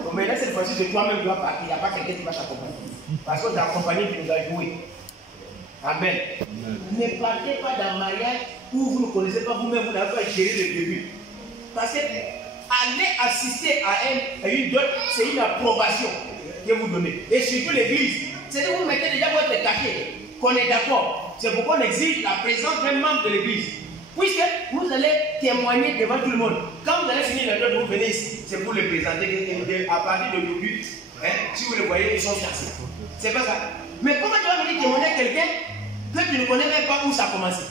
Donc maintenant cette fois-ci, c'est toi-même qui dois partir. Il n'y a pas quelqu'un qui va t'accompagner. Parce que tu as accompagné, tu nous as joué. Amen. Ne partez pas d'un mariage où vous ne connaissez pas vous-même, vous n'avez pas géré le début. Parce que aller assister à une dot, c'est une approbation que vous donnez. Et surtout l'église, c'est que vous mettez déjà votre cachet, qu'on est d'accord. C'est pourquoi on exige la présence d'un membre de l'église. Puisque vous allez témoigner devant tout le monde. Quand vous allez finir la dot, vous venez ici, c'est pour le présenter. À partir d'aujourd'hui, si vous le voyez, ils sont fiancés. C'est pas ça. Mais comment tu vas venir témoigner à quelqu'un que tu ne connais même pas où ça a commencé?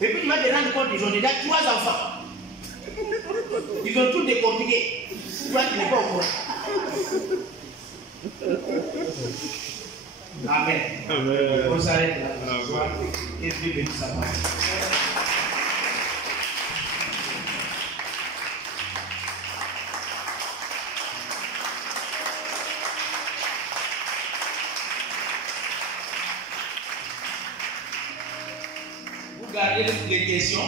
Et puis tu vas te rendre compte qu'ils ont déjà 3 enfants. Ils ont tout décortiqué. Toi, tu n'es pas au courant. Amen. Amen. On s'arrête là ce soir et Dieu bénisse sa parole. Vous gardez les questions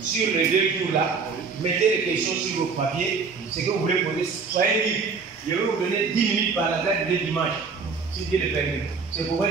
sur les 2 jours là. Mettez les questions sur vos papiers. Ce que vous voulez poser, soyez libre. Je vais vous donner 10 minutes par la grâce de dimanche, si Dieu le permet. C'est pourquoi